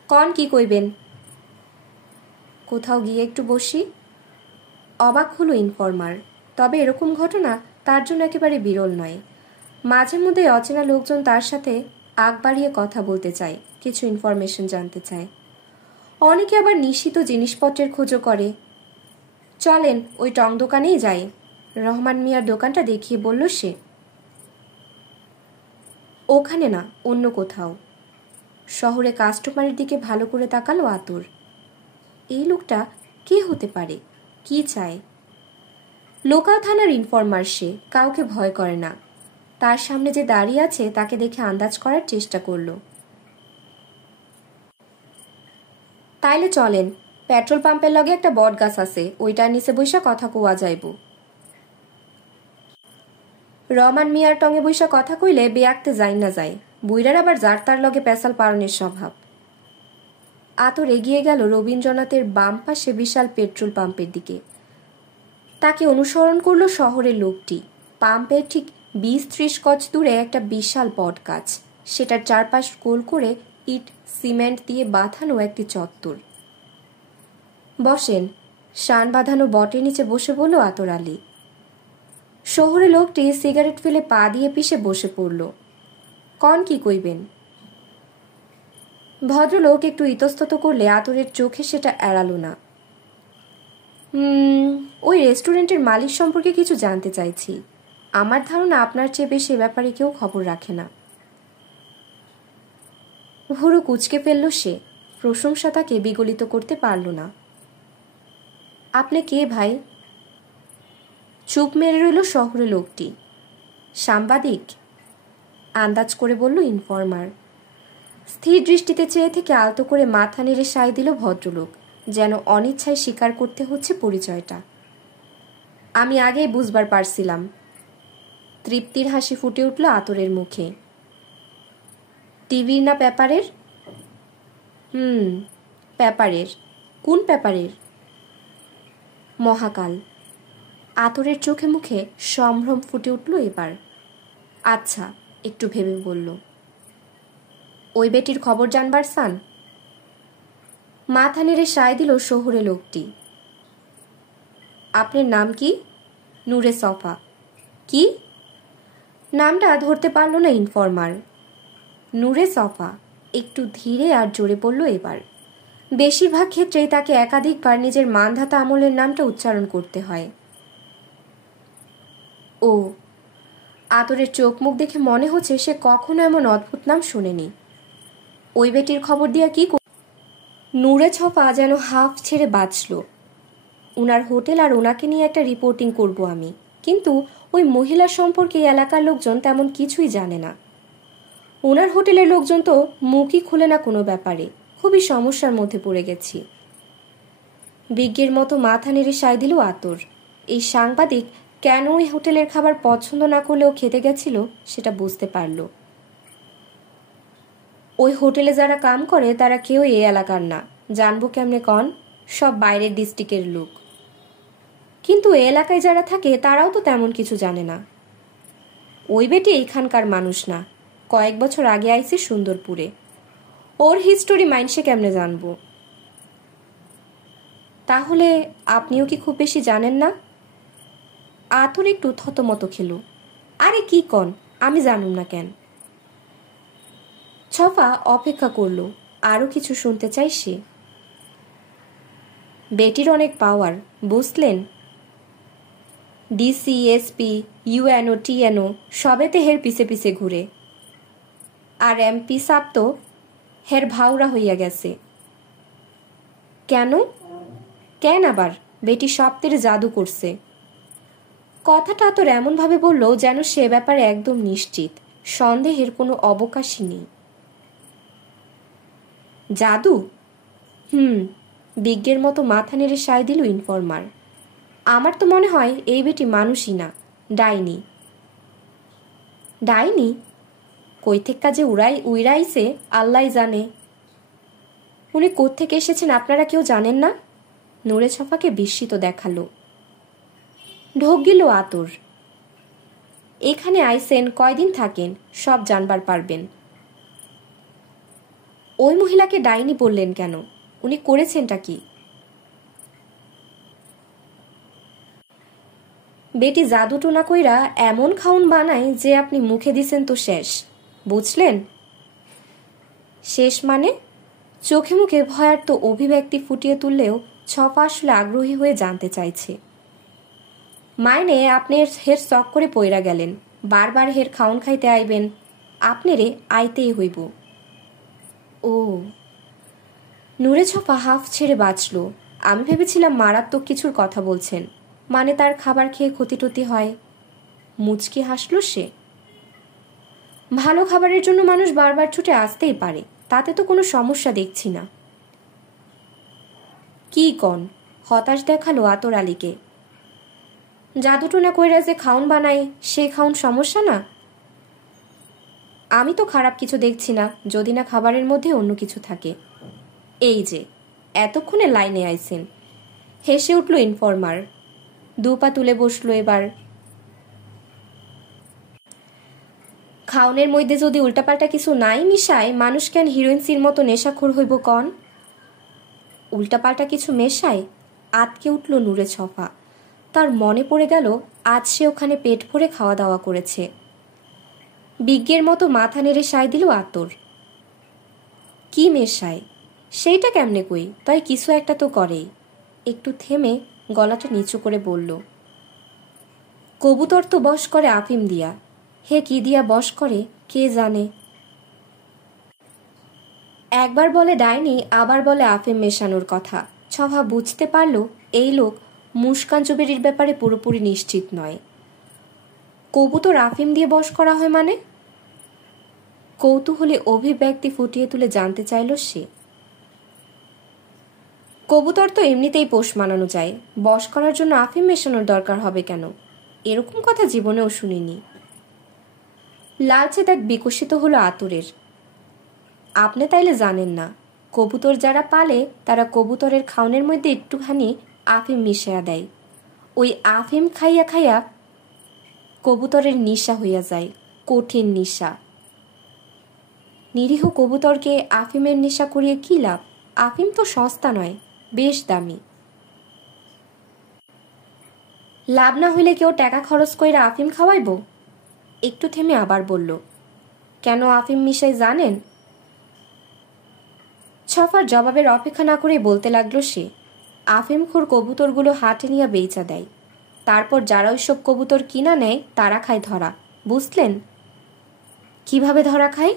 কন কি কইবেন? কোথাও গিয়ে একটু বসি। অবাক হলো ইনফর্মার। তবে এরকম ঘটনা তার জন্য একেবারে বিরল নয়। মাঝে মধ্যে অচেনা লোকজন তার সাথে আগ বাড়িয়ে কথা বলতে চায়, কিছু ইনফরমেশন জানতে চায়। অনেকে আবার নিশ্চিত জিনিসপত্রের খোঁজও করে। চলেন ওই টং দোকানেই যাই, রহমান মিয়ার দোকানটা দেখিয়ে বলল সে। ওখানে না, অন্য কোথাও। শহরে কাস্টমারের দিকে ভালো করে তাকালো আতর। এই লোকটা কে হতে পারে, কি চায়? লোকাল থানার ইনফরমার সে, কাউকে ভয় করে না। তার সামনে যে দাঁড়িয়ে আছে তাকে দেখে আন্দাজ করার চেষ্টা করল। তাইলে চলেন, পেট্রোল পাম্পের লগে একটা বট গাছ আছে, ওইটার নিচে বৈশা কথা কোয়া যাইব। রহমান মিয়ার টঙে বৈশা কথা কইলে বেয়াকতে যাই না যায়, বুইরার আবার যার তার লগে পেশাল পারনের স্বভাব। আতর এগিয়ে গেল রবীন্দ্রনাথের বাম পাশে বিশাল পেট্রোল পাম্পের দিকে। তাকে অনুসরণ করল শহরের লোকটি। পাম্পের ঠিক 20-30 গজ দূরে একটা বিশাল বট গাছ, সেটার চারপাশ গোল করে ইট সিমেন্ট দিয়ে বাঁধানো একটি চত্বর। বসেন, শান বাঁধানো বটের নিচে বসে বলল আতর আলী। শহরে লোকটি সিগারেট ফেলে পা দিয়ে পিষে বসে পড়ল। কন কি কইবেন? ভদ্রলোক একটু ইতস্তত করলে আতরের চোখে সেটা এড়ালো না। ওই রেস্টুরেন্টের মালিক সম্পর্কে কিছু জানতে চাইছি। আমার ধারণা আপনার চেয়ে বেশি এ ব্যাপারে কেউ খবর রাখে না। ভুরু কুঁচকে ফেলল সে। প্রশংসা তাকে বিগলিত করতে পারল না। আপনি কে ভাই? চুপ মেরে রইল শহরে লোকটি। সাংবাদিক, আন্দাজ করে বলল ইনফর্মার। স্থির দৃষ্টিতে চেয়ে থেকে আলতো করে মাথা নেড়ে সায় দিল ভদ্রলোক, যেন অনিচ্ছায় স্বীকার করতে হচ্ছে পরিচয়টা। আমি আগেই বুঝবার পারছিলাম। তৃপ্তির হাসি ফুটে উঠল আতরের মুখে। টিভির না পেপারের? পেপারের। কোন পেপারের? মহাকাল। আতরের চোখে মুখে সম্ভ্রম ফুটে উঠল এবার। আচ্ছা, একটু ভেবে বলল। ওই বেটির খবর জানবার সান? মাথা নেড়ে সায় দিল শহুরে লোকটি। আপনার নাম কি? নূরে সফা। কি? নামটা ধরতে পারল না ইনফর্মার। নূরে সফা, একটু ধীরে আর জোরে বলল এবার। বেশিরভাগ ক্ষেত্রেই তাকে একাধিকবার নিজের মানধাতা আমলের নামটা উচ্চারণ করতে হয়। ও, আতরের চোখ মুখ দেখে মনে হচ্ছে সে কখনো এমন অদ্ভুত নাম শোনেনি। ওই বেটির খবর দিয়া কি? নূরে ছফা যেন হাফ ছেড়ে বাঁচল। উনার হোটেল আর ওনাকে নিয়ে একটা রিপোর্টিং করব আমি, কিন্তু ওই মহিলা সম্পর্কে এলাকার লোকজন তেমন কিছুই জানে না। ওনার হোটেলের লোকজন তো মুখই খুলে না কোনো ব্যাপারে। খুবই সমস্যার মধ্যে পড়ে গেছি। বিজ্ঞের মতো মাথা নেড়ে সায় দিল আতর। এই সাংবাদিক কেন ওই হোটেলের খাবার পছন্দ না করলেও খেতে গেছিল সেটা বুঝতে পারল। ওই হোটেলে যারা কাম করে তারা কেউ এই এলাকার না, জানবো কেমনে কন? সব বাইরের ডিস্ট্রিক্টের লোক। কিন্তু এই এলাকায় যারা থাকে তারাও তো তেমন কিছু জানে না। ওই বেটি এইখানকার মানুষ না, কয়েক বছর আগে আইছে সুন্দরপুরে। ওর হিস্টোরি মাইন্ডসে কেমনে জানবো? তাহলে আপনিও কি খুব বেশি জানেন না? আতর একটু থতমত খেল। আরে কি কন, আমি জানুম না কেন? ছফা অপেক্ষা করল, আরো কিছু শুনতে চাই সে। বেটির অনেক পাওয়ার, বুঝলেন? ডিসি, এসপি, ইউএনও, টিএনও সবেতে হের পিছে পিছে ঘুরে। আর এমপি সাপ তো হের ভাউরা হইয়া গেছে। কেন? কেন আবার? বেটি সপ্তের জাদু করছে। কথাটা তোর এমনভাবে বলল যেন সে ব্যাপারে একদম নিশ্চিত, সন্দেহের কোনো অবকাশই নেই। জাদু? বিজ্ঞের মতো মাথা নেড়ে সায় দিল ইনফর্মার। আমার তো মনে হয় এই বেটি মানুষই না, ডাইনি। ডাইনি? কই থেকে কাজে উইরাইছে আল্লাহ জানে। উনি কোত্থেকে এসেছেন আপনারা কেউ জানেন না? নূরে ছফাকে বিস্মিত দেখালো। ঢোক গেল আতর। এখানে আইসেন, কয়দিন থাকেন, সব জানবার পারবেন। ওই মহিলাকে ডাইনি বললেন কেন? উনি করেছেনটা কি? বেটি জাদু টোনা কইরা এমন খাউন বানায় যে আপনি মুখে দিছেন তো শেষ, বুঝলেন? শেষ মানে? চোখে মুখে ভয়ার্ত অভিব্যক্তি ফুটিয়ে তুললেও ছফা আসলে আগ্রহী হয়ে জানতে চাইছে। মাইনে আপনি হের শখ করে পইরা গেলেন, বারবার হের খাউন খাইতে আইবেন, আপনারে আইতেই হইব। ও, নূরে ছফা হাফ ছেড়ে বাঁচল। আমি ভেবেছিলাম মারাত্মক কিছুর কথা বলছেন, মানে তার খাবার খেয়ে ক্ষতি টতি হয়। মুচকি হাসল সে। ভালো খাবারের জন্য মানুষ বারবার ছুটে আসতেই পারে, তাতে তো কোনো সমস্যা দেখছি না। কি কন? হতাশ দেখালো আতর আলীকে। জাদুটোনা কইরা যে খাউন বানায় সে খাউন সমস্যা না? আমি তো খারাপ কিছু দেখছি না, যদি না খাবারের মধ্যে অন্য কিছু থাকে। এই যে এতক্ষণে লাইনে আইছেন। হেসে উঠল ইনফরমার, দুপা তুলে বসলো এবার। খাউনের মধ্যে যদি উল্টাপাল্টা কিছু নাই মিশায়, মানুষ কেন হিরোইনসির মতো নেশাখোর হইব কন? উল্টাপাল্টা কিছু মেশায়? আতকে উঠল নূরে ছফা। তার মনে পড়ে গেল আজ সে ওখানে পেট ভরে খাওয়া দাওয়া করেছে। বিজ্ঞের মতো মাথা নেড়ে সায় দিল আতর। কি মেশায়? সেইটা কেমনে কই, তাই কিছু একটা তো করেই। একটু থেমে গলাটা নিচু করে বলল, কবুতর তো বশ করে আফিম দিয়া। হে কি দিয়া বশ করে কে জানে। একবার বলে ডাইনি, আবার বলে আফিম মেশানোর কথা। ছফা বুঝতে পারল এই লোক মুস্কান জুবেরির ব্যাপারে পুরোপুরি নিশ্চিত নয়। কবুতর আফিম দিয়ে বশ করা হয় মানে? কৌতূহলে অভিব্যক্তি ফুটিয়ে তুলে জানতে চাইল সে। কবুতর তো এমনিতেই পোষ মানানো যায়, বশ করার জন্য আফিম মেশানোর দরকার হবে কেন? এরকম কথা জীবনেও শুনিনি। লালচে দাগ বিকশিত হলো আতরের। আপনি তাইলে জানেন না, কবুতর যারা পালে তারা কবুতরের খাওনের মধ্যে একটুখানি আফিম মিশাইয়া দেয়। ওই আফিম খাইয়া খাইয়া কবুতরের নিশা হইয়া যায়, কঠিন নিশা। নিরীহ কবুতরকে আফিমের নেশা করিয়ে কি লাভ? আফিম তো সস্তা নয়, বেশ দামি। লাভ না হইলে কেউ টাকা খরচ কইরা আফিম খাওয়াইব? একটু থেমে আবার বলল, কেন আফিম মিশাই জানেন? ছফার জবাবের অপেক্ষা না করে বলতে লাগলো সে, আফিমখোর কবুতরগুলো হাটে নিয়ে বেচা দেয়, তারপর যারা ওইসব কবুতর কিনা নেয় তারা খায় ধরা, বুঝলেন? কিভাবে ধরা খায়?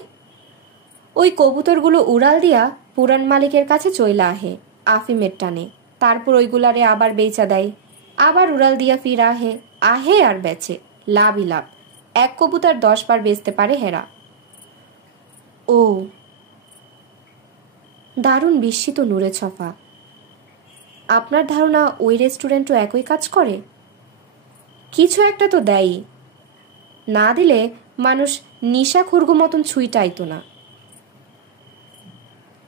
ওই কবুতরগুলো উড়াল দিয়া পুরান মালিকের কাছে চইলা আহে আফিমের টানে, তারপর ওইগুলারে আবার বেচা দেয়, আবার উড়াল দিয়া ফির আহে, আহে আর বেচে, লাভই লাভ। এক কবুতর 10 বার বেচতে পারে হেরা। ও, দারুণ বিস্মিত নূরে ছফা। আপনার ধারণা ওই রেস্টুরেন্টও একই কাজ করে? কিছু একটা তো দেয়ই, না দিলে মানুষ নিশা খুরগু মতন ছুঁইটাইতো না।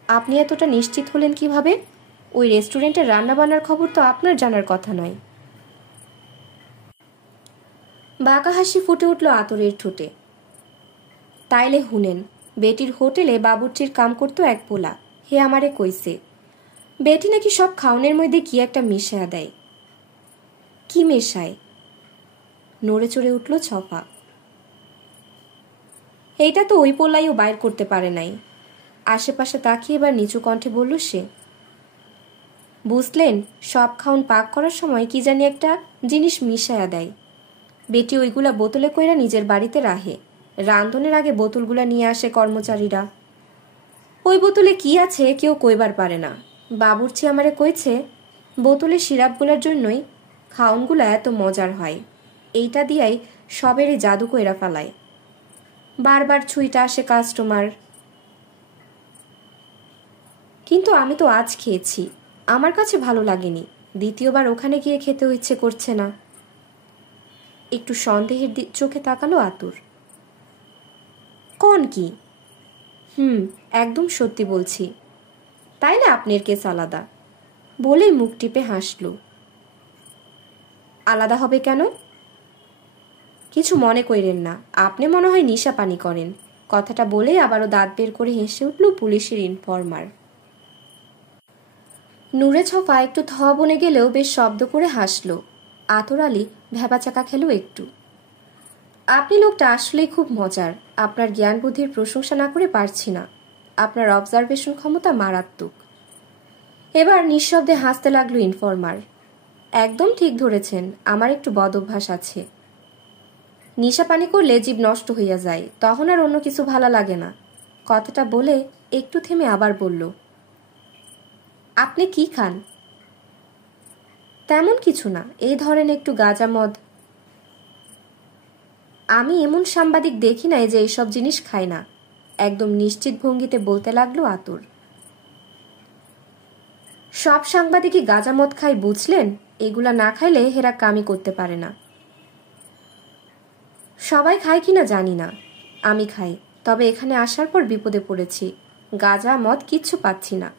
আপনি এতটা নিশ্চিত হলেন কিভাবে? ওই রেস্টুরেন্টের রান্নাবান্নার খবর তো আপনার জানার কথা নয়। বাঁকা হাসি ফুটে উঠল আতরের ঠোঁটে। তাইলে হুনেন, বেটির হোটেলে বাবুর্চির কাম করতো এক পোলা, হে আমারে কইছে বেটি নাকি সব খাওনের মধ্যে কি একটা মিশায়া দেয়। কি মেশায়? নড়ে চড়ে উঠল ছফা। এইটা তো ওই পোলাইও বাইর করতে পারে নাই। আশেপাশে তাকিয়ে এবার নিচু কণ্ঠে বলল সে, বুঝলেন, সব খাউন পাক করার সময় কি জানি একটা জিনিস মিশায়া দেয়। বেটি ওইগুলা বোতলে কইরা নিজের বাড়িতে রাহে, রান্ধনের আগে বোতলগুলা নিয়ে আসে কর্মচারীরা। ওই বোতলে কি আছে কেউ কইবার পারে না। বাবুর্চি আমারে কইছে বোতলে সিরাপগুলার জন্যই খাউনগুলা এত মজার হয়, এইটা দিয়াই সবেরই জাদু কইরা ফালায়। বারবার ছুঁইটা আসে কাস্টমার। কিন্তু আমি তো আজ খেয়েছি, আমার কাছে ভালো লাগেনি, দ্বিতীয়বার ওখানে গিয়ে খেতে ইচ্ছে করছে না। একটু সন্দেহের চোখে তাকালো আতুর। কোন কি? একদম সত্যি বলছি। তাইলে আপনার কেস আলাদা, বলেই মুখ টিপে হাসল। আলাদা হবে কেন? কিছু মনে কইরেন না, আপনি মনে হয় নিশা পানি করেন। কথাটা বলে আবারও দাঁত বের করে হেসে উঠল পুলিশের ইনফরমার। নূরে ছফা একটু থ বনে গেলেও বেশ শব্দ করে হাসল। আতর আলী ভ্যাবাচাকা খেল একটু। আপনি লোকটা আসলেই খুব মজার। আপনার জ্ঞান বুদ্ধির প্রশংসা না করে পারছি না। আপনার অবজারভেশন ক্ষমতা মারাত্মক। এবার নিঃশব্দে হাসতে লাগলো ইনফরমার। একদম ঠিক ধরেছেন, আমার একটু বদ অভ্যাস আছে। নিশা পানি করলে জীব নষ্ট হইয়া যায়, তখন আর অন্য কিছু ভালো লাগে না। কথাটা বলে একটু থেমে আবার বলল, আপনি কি খান? তেমন কিছু না, এই ধরেন একটু গাঁজা মদ। আমি এমন সাংবাদিক দেখি নাই যে এইসব জিনিস খায় না। একদম নিশ্চিত ভঙ্গিতে বলতে লাগলো আতর। সব সাংবাদিকই গাঁজা মদ খায় বুঝলেন? এগুলা না খাইলে হেরা কামই করতে পারে না। সবাই খায় কিনা জানি না, আমি খাই। তবে এখানে আসার পর বিপদে পড়েছি। গাঁজা মদ কিচ্ছু পাচ্ছি না।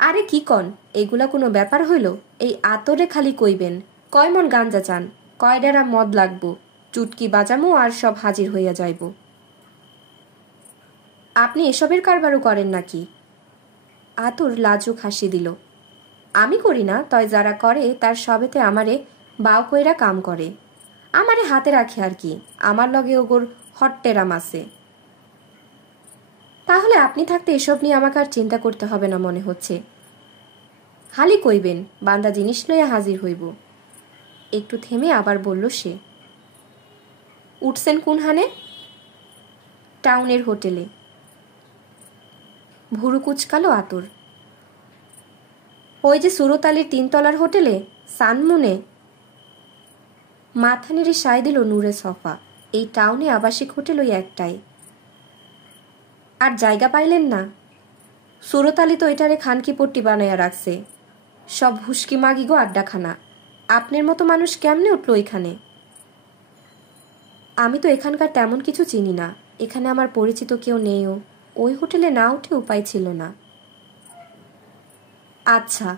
আরে কি কন, এগুলা কোনো ব্যাপার হইল? এই আতরে খালি কইবেন কয় মন গাঞ্জা চান, কয় ডেরা মদ লাগবো, চুটকি বাজামো আর সব হাজির হইয়া যাইব। আপনি এসবের কারবারও করেন নাকি? আতর লাজুক হাসি দিল। আমি করি না, তয় যারা করে তার সবেতে আমারে বাউ কইরা কাম করে। আমারে হাতে রাখে আর কি, আমার লগে ওগোর হট্টেরাম আছে। তাহলে আপনি থাকতে এসব নিয়ে আমাকে আর চিন্তা করতে হবে না মনে হচ্ছে। খালি কইবেন বান্দা জিনিস লইয়া হাজির হইব। একটু থেমে আবার বলল সে। উঠছেন কোনহানে? টাউনের হোটেলে। ভুরু কুচকালো আতর। ওই যে সুরতালির 3 তলার হোটেলে, সানমুনে। মাথা নেড়ে সায় দিল নূরে ছফা। এই টাউনে আবাসিক হোটেল ওই একটাই। আর জায়গা পাইলেন না? সুরতালি তো এটারে খানকি পট্টি বানাইয়া রাখছে। সব হুস্কি মাগি গো আড্ডাখানা। আপনার মতো মানুষ কেমনে উঠলো এখানে? আমি তো এখানকার তেমন কিছু চিনি না। এখানে আমার পরিচিত কেউ নেইও। ওই হোটেলে না উঠে উপায় ছিল না। আচ্ছা,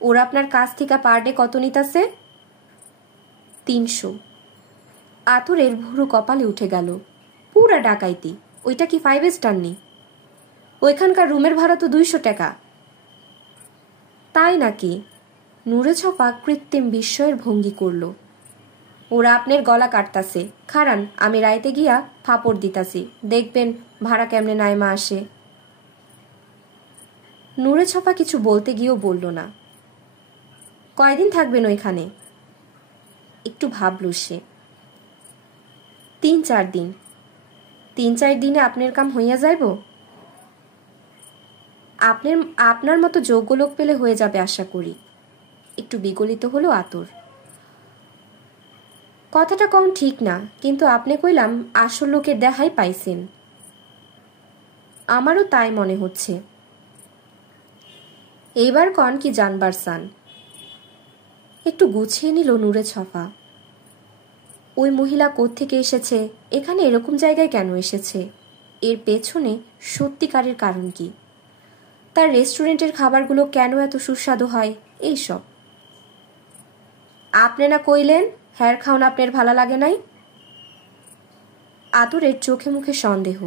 ওরা আপনার কাছ থেকে পার ডে কত নিতাছে? 300। আতরের ভুরু কপালে উঠে গেল। পুরা ডাকাইতি। ওইটা কি 5 স্টার নি? ওইখানকার রুমের ভাড়া তো 200 টাকা। তাই নাকি? নূরে ছপা কৃত্রিম বিস্ময়ের ভঙ্গি করল। ওরা আপনার গলা কাটতাছে। খারান, আমি রাইতে গিয়া ফাপড় দিতাছি, দেখবেন ভাড়া কেমনে নাইমা আসে। নূরে ছপা কিছু বলতে গিয়েও বলল না। কয়দিন থাকবেন ওইখানে? একটু ভাবল সে। 3-4 দিন। 3-4 দিনে আপনার কাম হইয়া যাইব? আপনার মতো যোগ্য লোক পেলে হয়ে যাবে আশা করি। একটু বিগলিত হলো আতর। কথাটা কম ঠিক না, কিন্তু আপনি কইলাম আসল লোকের দেখাই পাইছেন। আমারও তাই মনে হচ্ছে। এইবার কন কি জানবার চান? একটু গুছিয়ে নিল নূরে ছফা। ওই মহিলা কোত্থেকে এসেছে, এখানে এরকম জায়গায় কেন এসেছে, এর পেছনে সত্যিকারের কারণ কি, তার রেস্টুরেন্টের খাবারগুলো কেন এত সুস্বাদু হয়, এইসব। আপনি না কইলেন হ্যার খাওন আপনার ভালো লাগে নাই? আতরের চোখে মুখে সন্দেহ।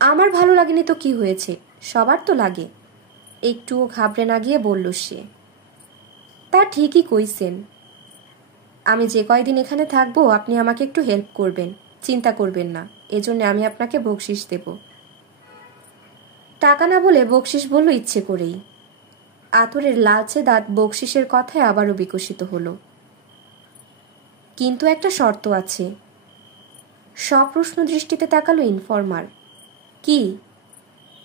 আমার ভালো লাগেনি তো কি হয়েছে, সবার তো লাগে। একটুও ঘাবড়ে না গিয়ে বলল সে। তা ঠিকই কইছেন। আমি যে কয়দিন এখানে থাকবো আপনি আমাকে একটু হেল্প করবেন, চিন্তা করবেন না। এজন্য আমি আপনাকে বকশিস দেব। টাকা না বলে বকশিস বলল ইচ্ছে করেই। আতরের লালচে দাঁত বকশিসের কথায় আবারও বিকশিত হলো। কিন্তু একটা শর্ত আছে। সপ্রশ্ন দৃষ্টিতে তাকালো ইনফরমার। কি?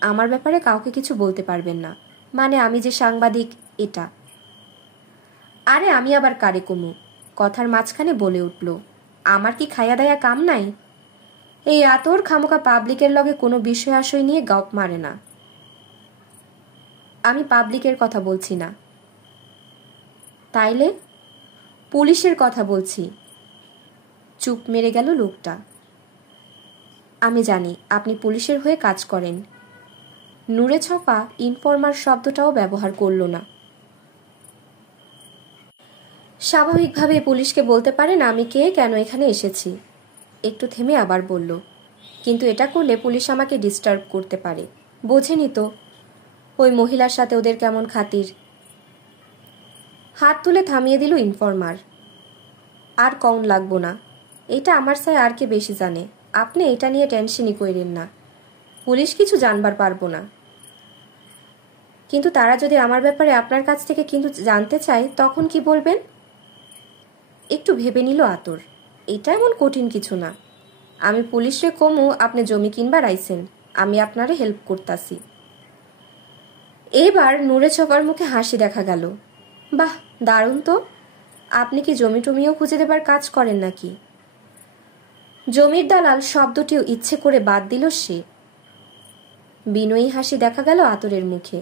আমার ব্যাপারে কাউকে কিছু বলতে পারবেন না, মানে আমি যে সাংবাদিক এটা। আরে আমি আবার কারে কমু? কথার মাঝখানে বলে উঠল, আমার কি খাইয়া দায়া কাম নাই? এই আতর খামোকা পাবলিকের লগে কোনো বিষয় আশয় নিয়ে গপ মারে না। আমি পাবলিকের কথা বলছি না। তাইলে? পুলিশের কথা বলছি। চুপ মেরে গেল লোকটা। আমি জানি আপনি পুলিশের হয়ে কাজ করেন। নূরে ছপা ইনফরমার শব্দটাও ব্যবহার করল না। স্বাভাবিকভাবে পুলিশকে বলতে পারেন আমি কে, কেন এখানে এসেছি। একটু থেমে আবার বলল, কিন্তু এটা করলে পুলিশ আমাকে ডিস্টার্ব করতে পারে। বোঝেনি তো ওই মহিলার সাথে ওদের কেমন খাতির। হাত তুলে থামিয়ে দিল ইনফর্মার। আর কম লাগবো না, এটা আমার সাথে আর কে বেশি জানে। আপনি এটা নিয়ে টেনশনই করেন না, পুলিশ কিছু জানবার পারবো না। কিন্তু তারা যদি আমার ব্যাপারে আপনার কাছ থেকে কিন্তু জানতে চায় তখন কি বলবেন? একটু ভেবে নিল আতর। এটা এমন কঠিন কিছু না। আমি পুলিশে কমু আপনি জমি কিনবার আইছেন, আমি আপনারে হেল্প করতাছি। এবার নূরে ছপার মুখে হাসি দেখা গেল। বাহ, দারুণ তো। আপনি কি জমি টমিও খুঁজে দেবার কাজ করেন নাকি? জমির দালাল শব্দটিও ইচ্ছে করে বাদ দিল সে। বিনয়ী হাসি দেখা গেল আতরের মুখে।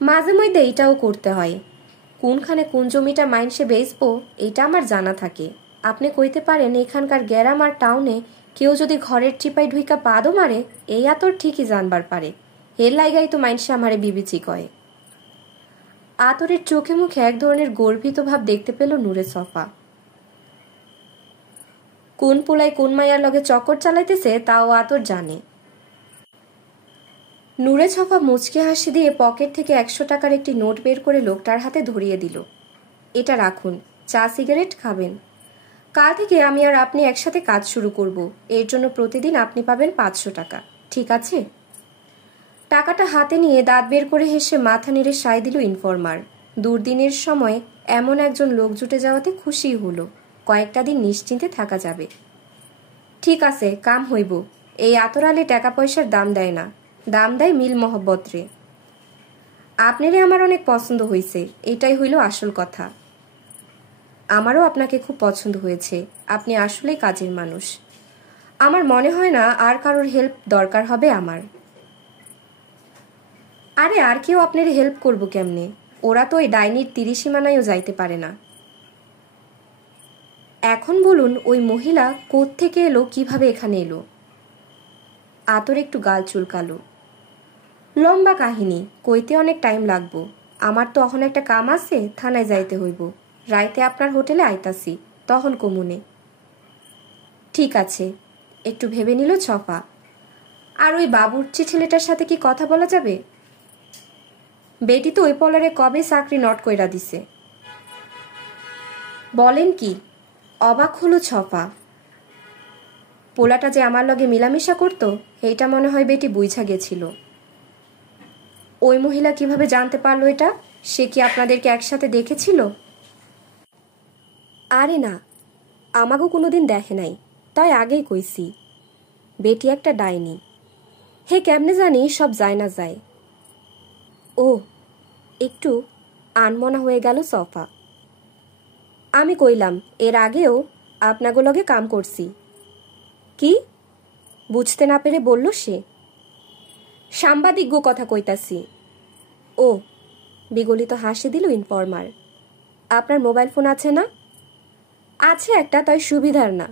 মাঝে মধ্যে এইটাও করতে হয়। কোনখানে কোন জমিটা মাইনসে বেচবো এটা আমার জানা থাকে। আপনি কইতে পারেন এখানকার গ্যারাম আর টাউনে কেউ যদি ঘরের চিপাই ঢুইকা পাদও মারে এই আতর ঠিকই জানবার পারে। এর লাইগাই তো মাইনসে আমারে বিবিচি কয়। আতরের চোখে মুখে এক ধরনের গর্বিত ভাব দেখতে পেল নূরে সফা। কোন পোলাই কোন মাইয়ার লগে চক্কর চালাইতেছে তাও আতর জানে। নূরে ছফা মুচকে হাসি দিয়ে পকেট থেকে 100 টাকার একটি নোট বের করে লোকটার হাতে ধরিয়ে দিল। এটা রাখুন, চা সিগারেট খাবেন। কাল থেকে আমি আর আপনি একসাথে কাজ শুরু করব। এর জন্য প্রতিদিন আপনি পাবেন 500 টাকা, ঠিক আছে? টাকাটা হাতে নিয়ে দাঁত বের করে হেসে মাথা নেড়ে সায় দিল ইনফর্মার। দুর্দিনের সময় এমন একজন লোক জুটে যাওয়াতে খুশি হলো। কয়েকটা দিন নিশ্চিন্তে থাকা যাবে। ঠিক আছে, কাম হইব। এই আতরালে টাকা পয়সার দাম দেয় না, দাম দেয় মিল মহব্বত রে। আপনারে আমার অনেক পছন্দ হয়েছে, এটাই হইল আসল কথা। আমারও আপনাকে খুব পছন্দ হয়েছে, আপনি আসলেই কাজের মানুষ। আমার মনে হয় না আর কারোর হেল্প দরকার হবে আমার। আরে আর কেউ আপনার হেল্প করবো কেমনে? ওরা তো ওই ডাইনির 30 সীমানায়ও যাইতে পারে না। এখন বলুন ওই মহিলা কোত্থেকে এলো, কিভাবে এখানে এলো? আতর একটু গাল চুলকালো। লম্বা কাহিনী, কইতে অনেক টাইম লাগবো। আমার তো এখন একটা কাম আছে, থানায় যাইতে হইব। রাইতে আপনার হোটেলে আইতাছি, তখন কমুনে। ঠিক আছে, একটু ভেবে নিল ছফা। আর ওই বাবুর্চি ছেলেটার সাথে কি কথা বলা যাবে? বেটি তো ওই পলারে কবে চাকরি নট কইরা দিছে। বলেন কি? অবাক হলো ছফা। পোলাটা যে আমার লগে মিলামিশা করতো এইটা মনে হয় বেটি বুঝা গেছিল। ওই মহিলা কিভাবে জানতে পারলো এটা? সে কি আপনাদেরকে একসাথে দেখেছিল? আরে না, আমাকেও কোনোদিন দেখে নাই, তাই আগেই কইছি বেটি একটা ডাইনি। হে কেমনে জানি সব যায় না যায়। ও, একটু আনমনা হয়ে গেল সফা। আমি কইলাম এর আগেও আপনাগো লগে কাম করছি। কি? বুঝতে না পেরে বলল সে। সাংবাদিক কথা কইতাছি। ও, বিগলিত হাসি দিল ইনফর্মার। আপনার মোবাইল ফোন আছে না? আছে একটা, তাই সুবিধার না।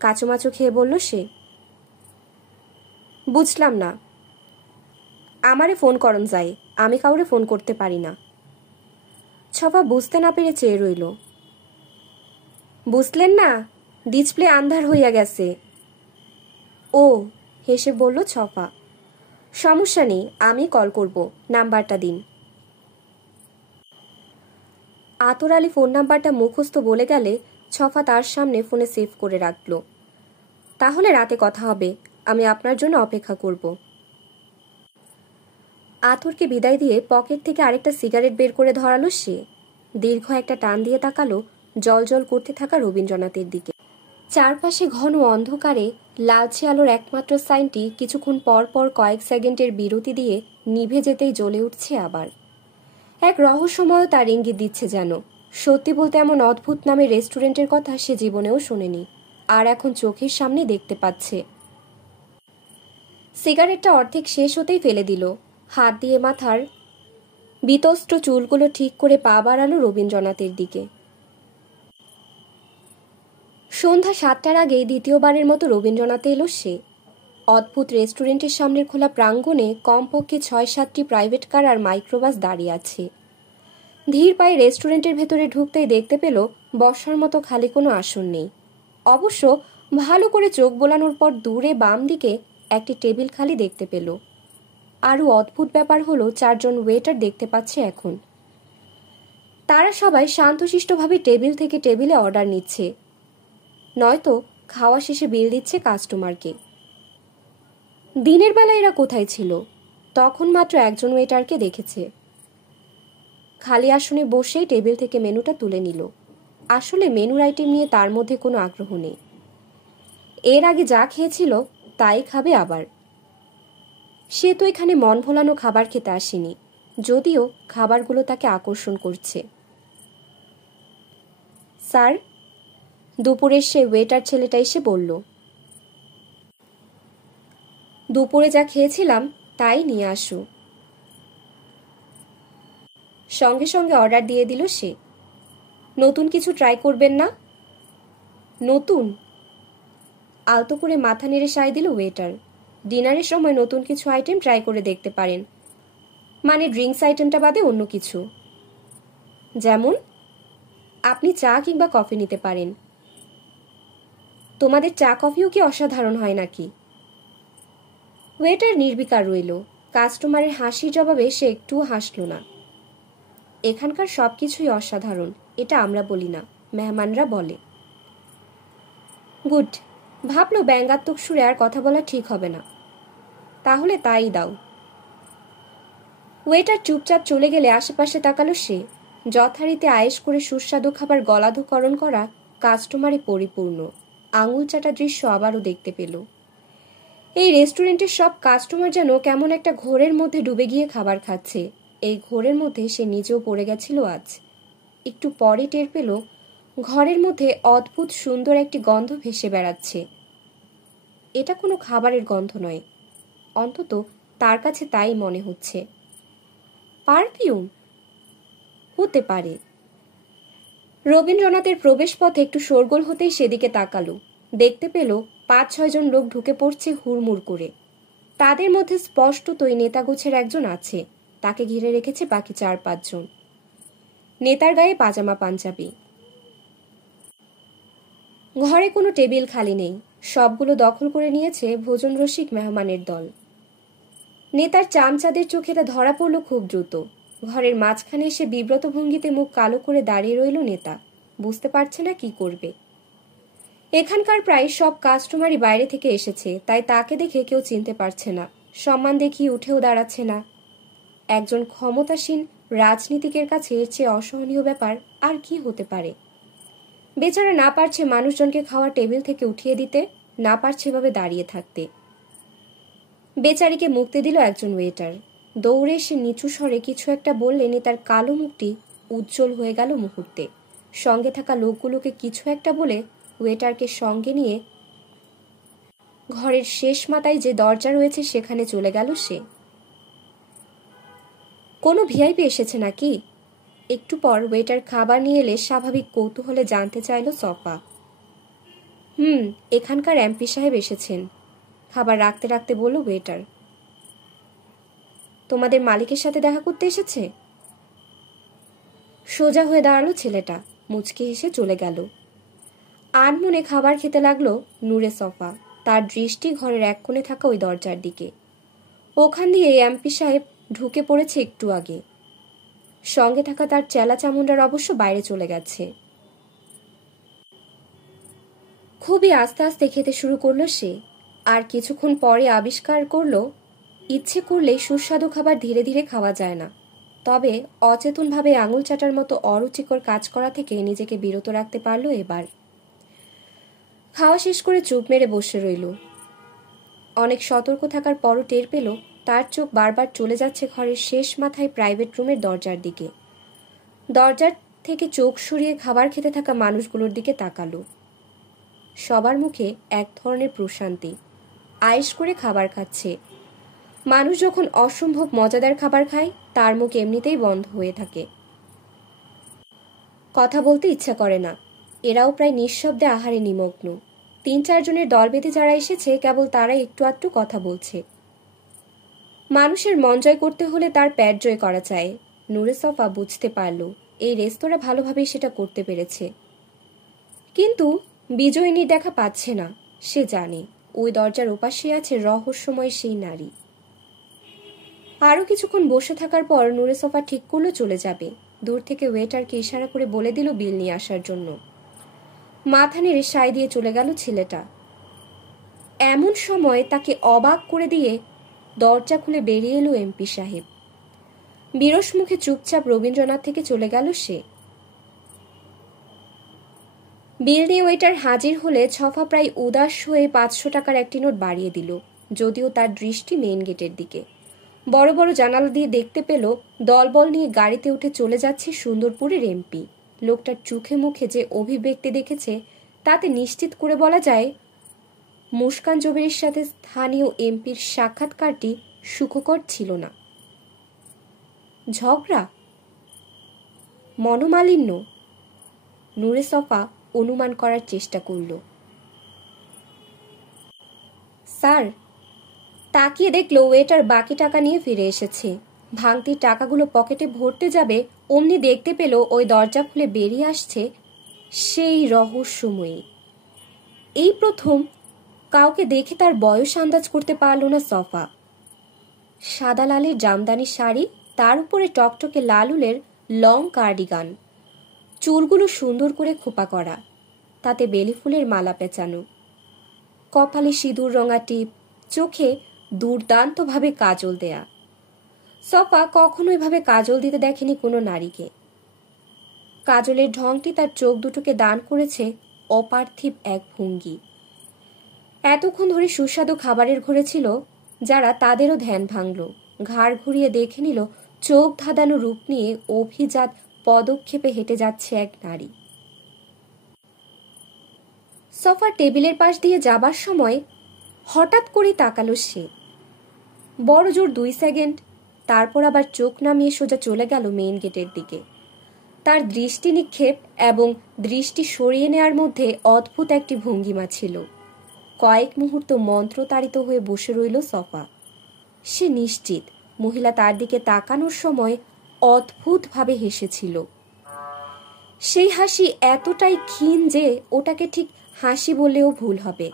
কাচুমাচু খেয়ে বলল সে। বুঝলাম না। আমারে ফোন করন যায়, আমি কাউরে ফোন করতে পারি না। ছফা বুঝতে না পেরে চেয়ে রইল। বুঝলেন না? ডিসপ্লে আন্ধার হইয়া গেছে। ও, হেসে বলল ছফা। সমস্যা নেই, আমি কল করব, নাম্বারটা দিন। আতর আলী ফোন নাম্বারটা মুখস্থ বলে গেলে ছফা তার সামনে ফোনে সেভ করে রাখল। তাহলে রাতে কথা হবে, আমি আপনার জন্য অপেক্ষা করব। আতরকে বিদায় দিয়ে পকেট থেকে আরেকটা সিগারেট বের করে ধরালো সে। দীর্ঘ একটা টান দিয়ে তাকালো জল করতে থাকা রবীন্দ্রনাথের দিকে। চারপাশে ঘন অন্ধকারে লালচে আলোর একমাত্র সাইনটি কিছুক্ষণ পর পর কয়েক সেকেন্ডের বিরতি দিয়ে নিভে যেতেই জ্বলে উঠছে আবার। এক রহস্যময় তার ইঙ্গিত দিচ্ছে যেন। সত্যি বলতে এমন অদ্ভুত নামের রেস্টুরেন্টের কথা সে জীবনেও শোনেনি, আর এখন চোখের সামনে দেখতে পাচ্ছে। সিগারেটটা অর্ধেক শেষ হতেই ফেলে দিল। হাত দিয়ে মাথার বিতস্ত্র চুলগুলো ঠিক করে পা বাড়ালো রবীন্দ্রনাথের দিকে। সন্ধ্যা 7টার আগেই দ্বিতীয়বারের মতো রবীন্দ্রনাথে এলো সে। অদ্ভুত রেস্টুরেন্টের সামনের খোলা প্রাঙ্গণে কমপক্ষে 6-7টি প্রাইভেট কার আর মাইক্রোবাস দাঁড়িয়ে আছে। ধীর পায়ে রেস্টুরেন্টের ভেতরে ঢুকতেই দেখতে পেল বসার মতো খালি কোনো আসন নেই। অবশ্য ভালো করে চোখ বোলানোর পর দূরে বাম দিকে একটি টেবিল খালি দেখতে পেল। আরও অদ্ভুত ব্যাপার হলো 4 জন ওয়েটার দেখতে পাচ্ছে এখন। তারা সবাই শান্তশিষ্টভাবে টেবিল থেকে টেবিলে অর্ডার নিচ্ছে, নয়তো খাওয়া শেষে বিল দিচ্ছে কাস্টমারকে। দিনের বেলা এরা কোথায় ছিল? তখন মাত্র একজন ওয়েটারকে দেখেছে। খালি আসনে বসেই টেবিল থেকে মেনুটা তুলে নিল। আসলে মেনুর আইটেম নিয়ে তার মধ্যে কোনো আগ্রহ নেই। এর আগে যা খেয়েছিল তাই খাবে আবার। সে তো এখানে মন ভোলানো খাবার খেতে আসেনি, যদিও খাবারগুলো তাকে আকর্ষণ করছে। স্যার, দুপুরের সে ওয়েটার ছেলেটা এসে বলল। দুপুরে যা খেয়েছিলাম তাই নিয়ে আসো। সঙ্গে সঙ্গে অর্ডার দিয়ে দিল সে। নতুন কিছু ট্রাই করবেন না? নতুন? আলতো করে মাথা নেড়ে সায় দিল ওয়েটার। ডিনারের সময় নতুন কিছু আইটেম ট্রাই করে দেখতে পারেন, মানে ড্রিঙ্কস আইটেমটা বাদে অন্য কিছু। যেমন আপনি চা কিংবা কফি নিতে পারেন। তোমাদের চা কফিও কি অসাধারণ হয় নাকি? ওয়েটার নির্বিকার রইল। কাস্টমারের হাসির জবাবে সে একটুও হাসল না। এখানকার সবকিছুই অসাধারণ, এটা আমরা বলি না, মেহমানরা বলে। গুড। ভাবলো ব্যঙ্গাত্মক সুরে আর কথা বলা ঠিক হবে না। তাহলে তাই দাও। ওয়েটার চুপচাপ চলে গেলে আশেপাশে তাকালো সে। যথারীতি আয়েশ করে সুস্বাদু খাবার গলাধঃকরণ করা কাস্টমারে পরিপূর্ণ। আঙুল চাটা দৃশ্য আবারও দেখতে পেল। এই রেস্টুরেন্টের সব কাস্টমার যেন কেমন একটা ঘোরের মধ্যে ডুবে গিয়ে খাবার খাচ্ছে। এই ঘোরের মধ্যে সে নিজেও পড়ে গেছিল আজ। একটু পরে টের পেল ঘরের মধ্যে অদ্ভুত সুন্দর একটি গন্ধ ভেসে বেড়াচ্ছে। এটা কোনো খাবারের গন্ধ নয়, অন্তত তার কাছে তাই মনে হচ্ছে। পারফিউম হতে পারে। রবীন্দ্রনাথের প্রবেশ পথে একটু শোরগোল হতেই সেদিকে তাকালো। দেখতে পেল 5-6 জন লোক ঢুকে পড়ছে হুড়মুড় করে। তাদের মধ্যে স্পষ্টতই নেতাগোছের একজন আছে। তাকে ঘিরে রেখেছে বাকি 4-5 জন। নেতার গায়ে পাজামা পাঞ্জাবি। ঘরে কোনো টেবিল খালি নেই, সবগুলো দখল করে নিয়েছে ভোজন রসিক মেহমানের দল। নেতার চামচাদের চোখে এটা ধরা পড়ল খুব দ্রুত। ঘরের মাঝখানে এসে বিব্রত ভঙ্গিতে মুখ কালো করে দাঁড়িয়ে রইল নেতা। বুঝতে পারছে না কি করবে। এখানকার প্রায় সব কাস্টমারই বাইরে থেকে এসেছে, তাই তাকে দেখে কেউ চিনতে পারছে না। সম্মান দেখিয়ে উঠেও দাঁড়াচ্ছে না। একজন ক্ষমতাসীন রাজনীতিকের কাছে এর চেয়ে অসহনীয় ব্যাপার আর কি হতে পারে? বেচারা না পারছে মানুষজনকে খাওয়া টেবিল থেকে উঠিয়ে দিতে, না পারছে এভাবে দাঁড়িয়ে থাকতে। বেচারিকে মুক্তি দিল একজন ওয়েটার। দৌড়ে এসে নিচু স্বরে কিছু একটা বললে নেতার কালো মুখটি উজ্জ্বল হয়ে গেল মুহূর্তে। সঙ্গে থাকা লোকগুলোকে কিছু একটা বলে ওয়েটারকে সঙ্গে নিয়ে ঘরের শেষ মাথায় যে দরজা রয়েছে সেখানে চলে গেল সে। কোনো ভিআইপি এসেছে নাকি? একটু পর ওয়েটার খাবার নিয়ে এলে স্বাভাবিক কৌতূহলে জানতে চাইল সফা। এখানকার এমপি সাহেব এসেছেন, খাবার রাখতে রাখতে বলল ওয়েটার। তোমাদের মালিকের সাথে দেখা করতে এসেছে? সোজা হয়ে দাঁড়ালো ছেলেটা, মুচকি হেসে চলে গেল। আনমনে খাবার খেতে লাগলো নূরে সফা। তার দৃষ্টি ঘরের এক কোণে থাকা ওই দরজার দিকে। ওখান দিয়ে এমপি সাহেব ঢুকে পড়েছে একটু আগে। সঙ্গে থাকা তার চেলা চামুন্ডার অবশ্য বাইরে চলে গেছে। খুবই আস্তে আস্তে খেতে শুরু করলো সে। আর কিছুক্ষণ পরে আবিষ্কার করলো ইচ্ছে করলেই সুস্বাদু খাবার ধীরে ধীরে খাওয়া যায় না। তবে অচেতনভাবে আঙুল চাটার মতো অরুচিকর কাজ করা থেকে নিজেকে বিরত রাখতে পারলো এবার। খাওয়া শেষ করে চুপ মেরে বসে রইল। অনেক সতর্ক থাকার পরও টের পেল তার চোখ বারবার চলে যাচ্ছে ঘরের শেষ মাথায় প্রাইভেট রুমের দরজার দিকে। দরজার থেকে চোখ সরিয়ে খাবার খেতে থাকা মানুষগুলোর দিকে তাকালো। সবার মুখে এক ধরনের প্রশান্তি। আয়েশ করে খাবার খাচ্ছে। মানুষ যখন অসম্ভব মজাদার খাবার খায় তার মুখ এমনিতেই বন্ধ হয়ে থাকে। কথা বলতে ইচ্ছা করে না। এরাও প্রায় নিঃশব্দে আহারে নিমগ্ন। 3-4 জনের দল বেঁধে যারা এসেছে কেবল তারাই একটু আধটু কথা বলছে। মানুষের মন জয় করতে হলে তার পেট জয় করা চাই। নূরে সফা বুঝতে পারল এই রেস্তোরাঁ ভালোভাবেই সেটা করতে পেরেছে, কিন্তু বিজয়িনীর দেখা পাচ্ছে না। সে জানে ওই দরজার ওপাশে আছে রহস্যময় সেই নারী। আরও কিছুক্ষণ বসে থাকার পর নূরে সফা ঠিক করলো চলে যাবে। দূর থেকে ওয়েটারকে ইশারা করে বলে দিল বিল নিয়ে আসার জন্য। মাথা নেড়ে সায় দিয়ে চলে গেল ছেলেটা। এমন সময় তাকে অবাক করে দিয়ে দরজা খুলে বেরিয়ে এলো এমপি সাহেব। বিরস মুখে চুপচাপ রবীন্দ্রনাথ থেকে চলে গেল সে। বিল দিয়ে ওয়েটার হাজির হলে ছফা প্রায় উদাস হয়ে 500 টাকার একটি নোট বাড়িয়ে দিল, যদিও তার দৃষ্টি মেইন গেটের দিকে। বড় বড় জানালা দিয়ে দেখতে পেল দলবল নিয়ে গাড়িতে উঠে চলে যাচ্ছে সুন্দরপুরের এমপি। লোকটার চোখে মুখে যে অভিব্যক্তি দেখেছে তাতে নিশ্চিত করে বলা যায় মুস্কান জবেরির সাথে স্থানীয় এমপির সাক্ষাৎকারটি সুখকর ছিল না। ঝগড়া, মনোমালিন্য, নূরে সফা অনুমান করার চেষ্টা করল। স্যার, তাকিয়ে দেখলো ওয়েটার বাকি টাকা নিয়ে ফিরে এসেছে। ভাঙতি টাকাগুলো পকেটে ভরতে যাবে অমনি দেখতে পেল ওই দরজা খুলে বেরিয়ে আসছে সেই রহস্যময়ী। এই প্রথম কাউকে দেখে তার বয়স আন্দাজ করতে পারল না সফা। সাদা লালের জামদানি শাড়ি, তার উপরে টকটকে লাল উলের লং কার্ডিগান, চুলগুলো সুন্দর করে খোপা করা, তাতে বেলি ফুলের মালা পেঁচানো, কপালে সিঁদুর রঙা টিপ, চোখে দুর্দান্তভাবে কাজল দেয়া। সফা কখনো এভাবে কাজল দিতে দেখেনি কোনো নারীকে। কাজলের ঢংটি তার চোখ দুটোকে দান করেছে অপার্থিব এক ভঙ্গি। এতক্ষণ ধরে সুস্বাদু খাবারের ঘরে ছিল যারা, তাদেরও ধ্যান ভাঙল। ঘাড় ঘুরিয়ে দেখে নিল চোখ ধাঁধানো রূপ নিয়ে অভিজাত পদক্ষেপে হেঁটে যাচ্ছে এক নারী। সফা টেবিলের পাশ দিয়ে যাবার সময় হঠাৎ করে তাকালো সে। বড় জোর 2 সেকেন্ড, তারপর আবার চোখ নামিয়ে সোজা চলে গেল মেইন গেটের দিকে। তার দৃষ্টি নিক্ষেপ এবং দৃষ্টি সরিয়ে নেয়ার মধ্যে অদ্ভুত একটি ভঙ্গিমা ছিল। কয়েক মুহূর্ত মন্ত্রতাড়িত হয়ে বসে রইল সফা। সে নিশ্চিত মহিলা তার দিকে তাকানোর সময় অদ্ভুতভাবে হেসেছিল। সেই হাসি এতটাই ক্ষীণ যে ওটাকে ঠিক হাসি বললেও ভুল হবে,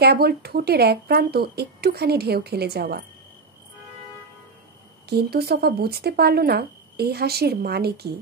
কেবল ঠোঁটের এক প্রান্ত একটুখানি ঢেউ খেলে যাওয়া। কিন্তু সফা বুঝতে পারল না এই হাসির মানে কি।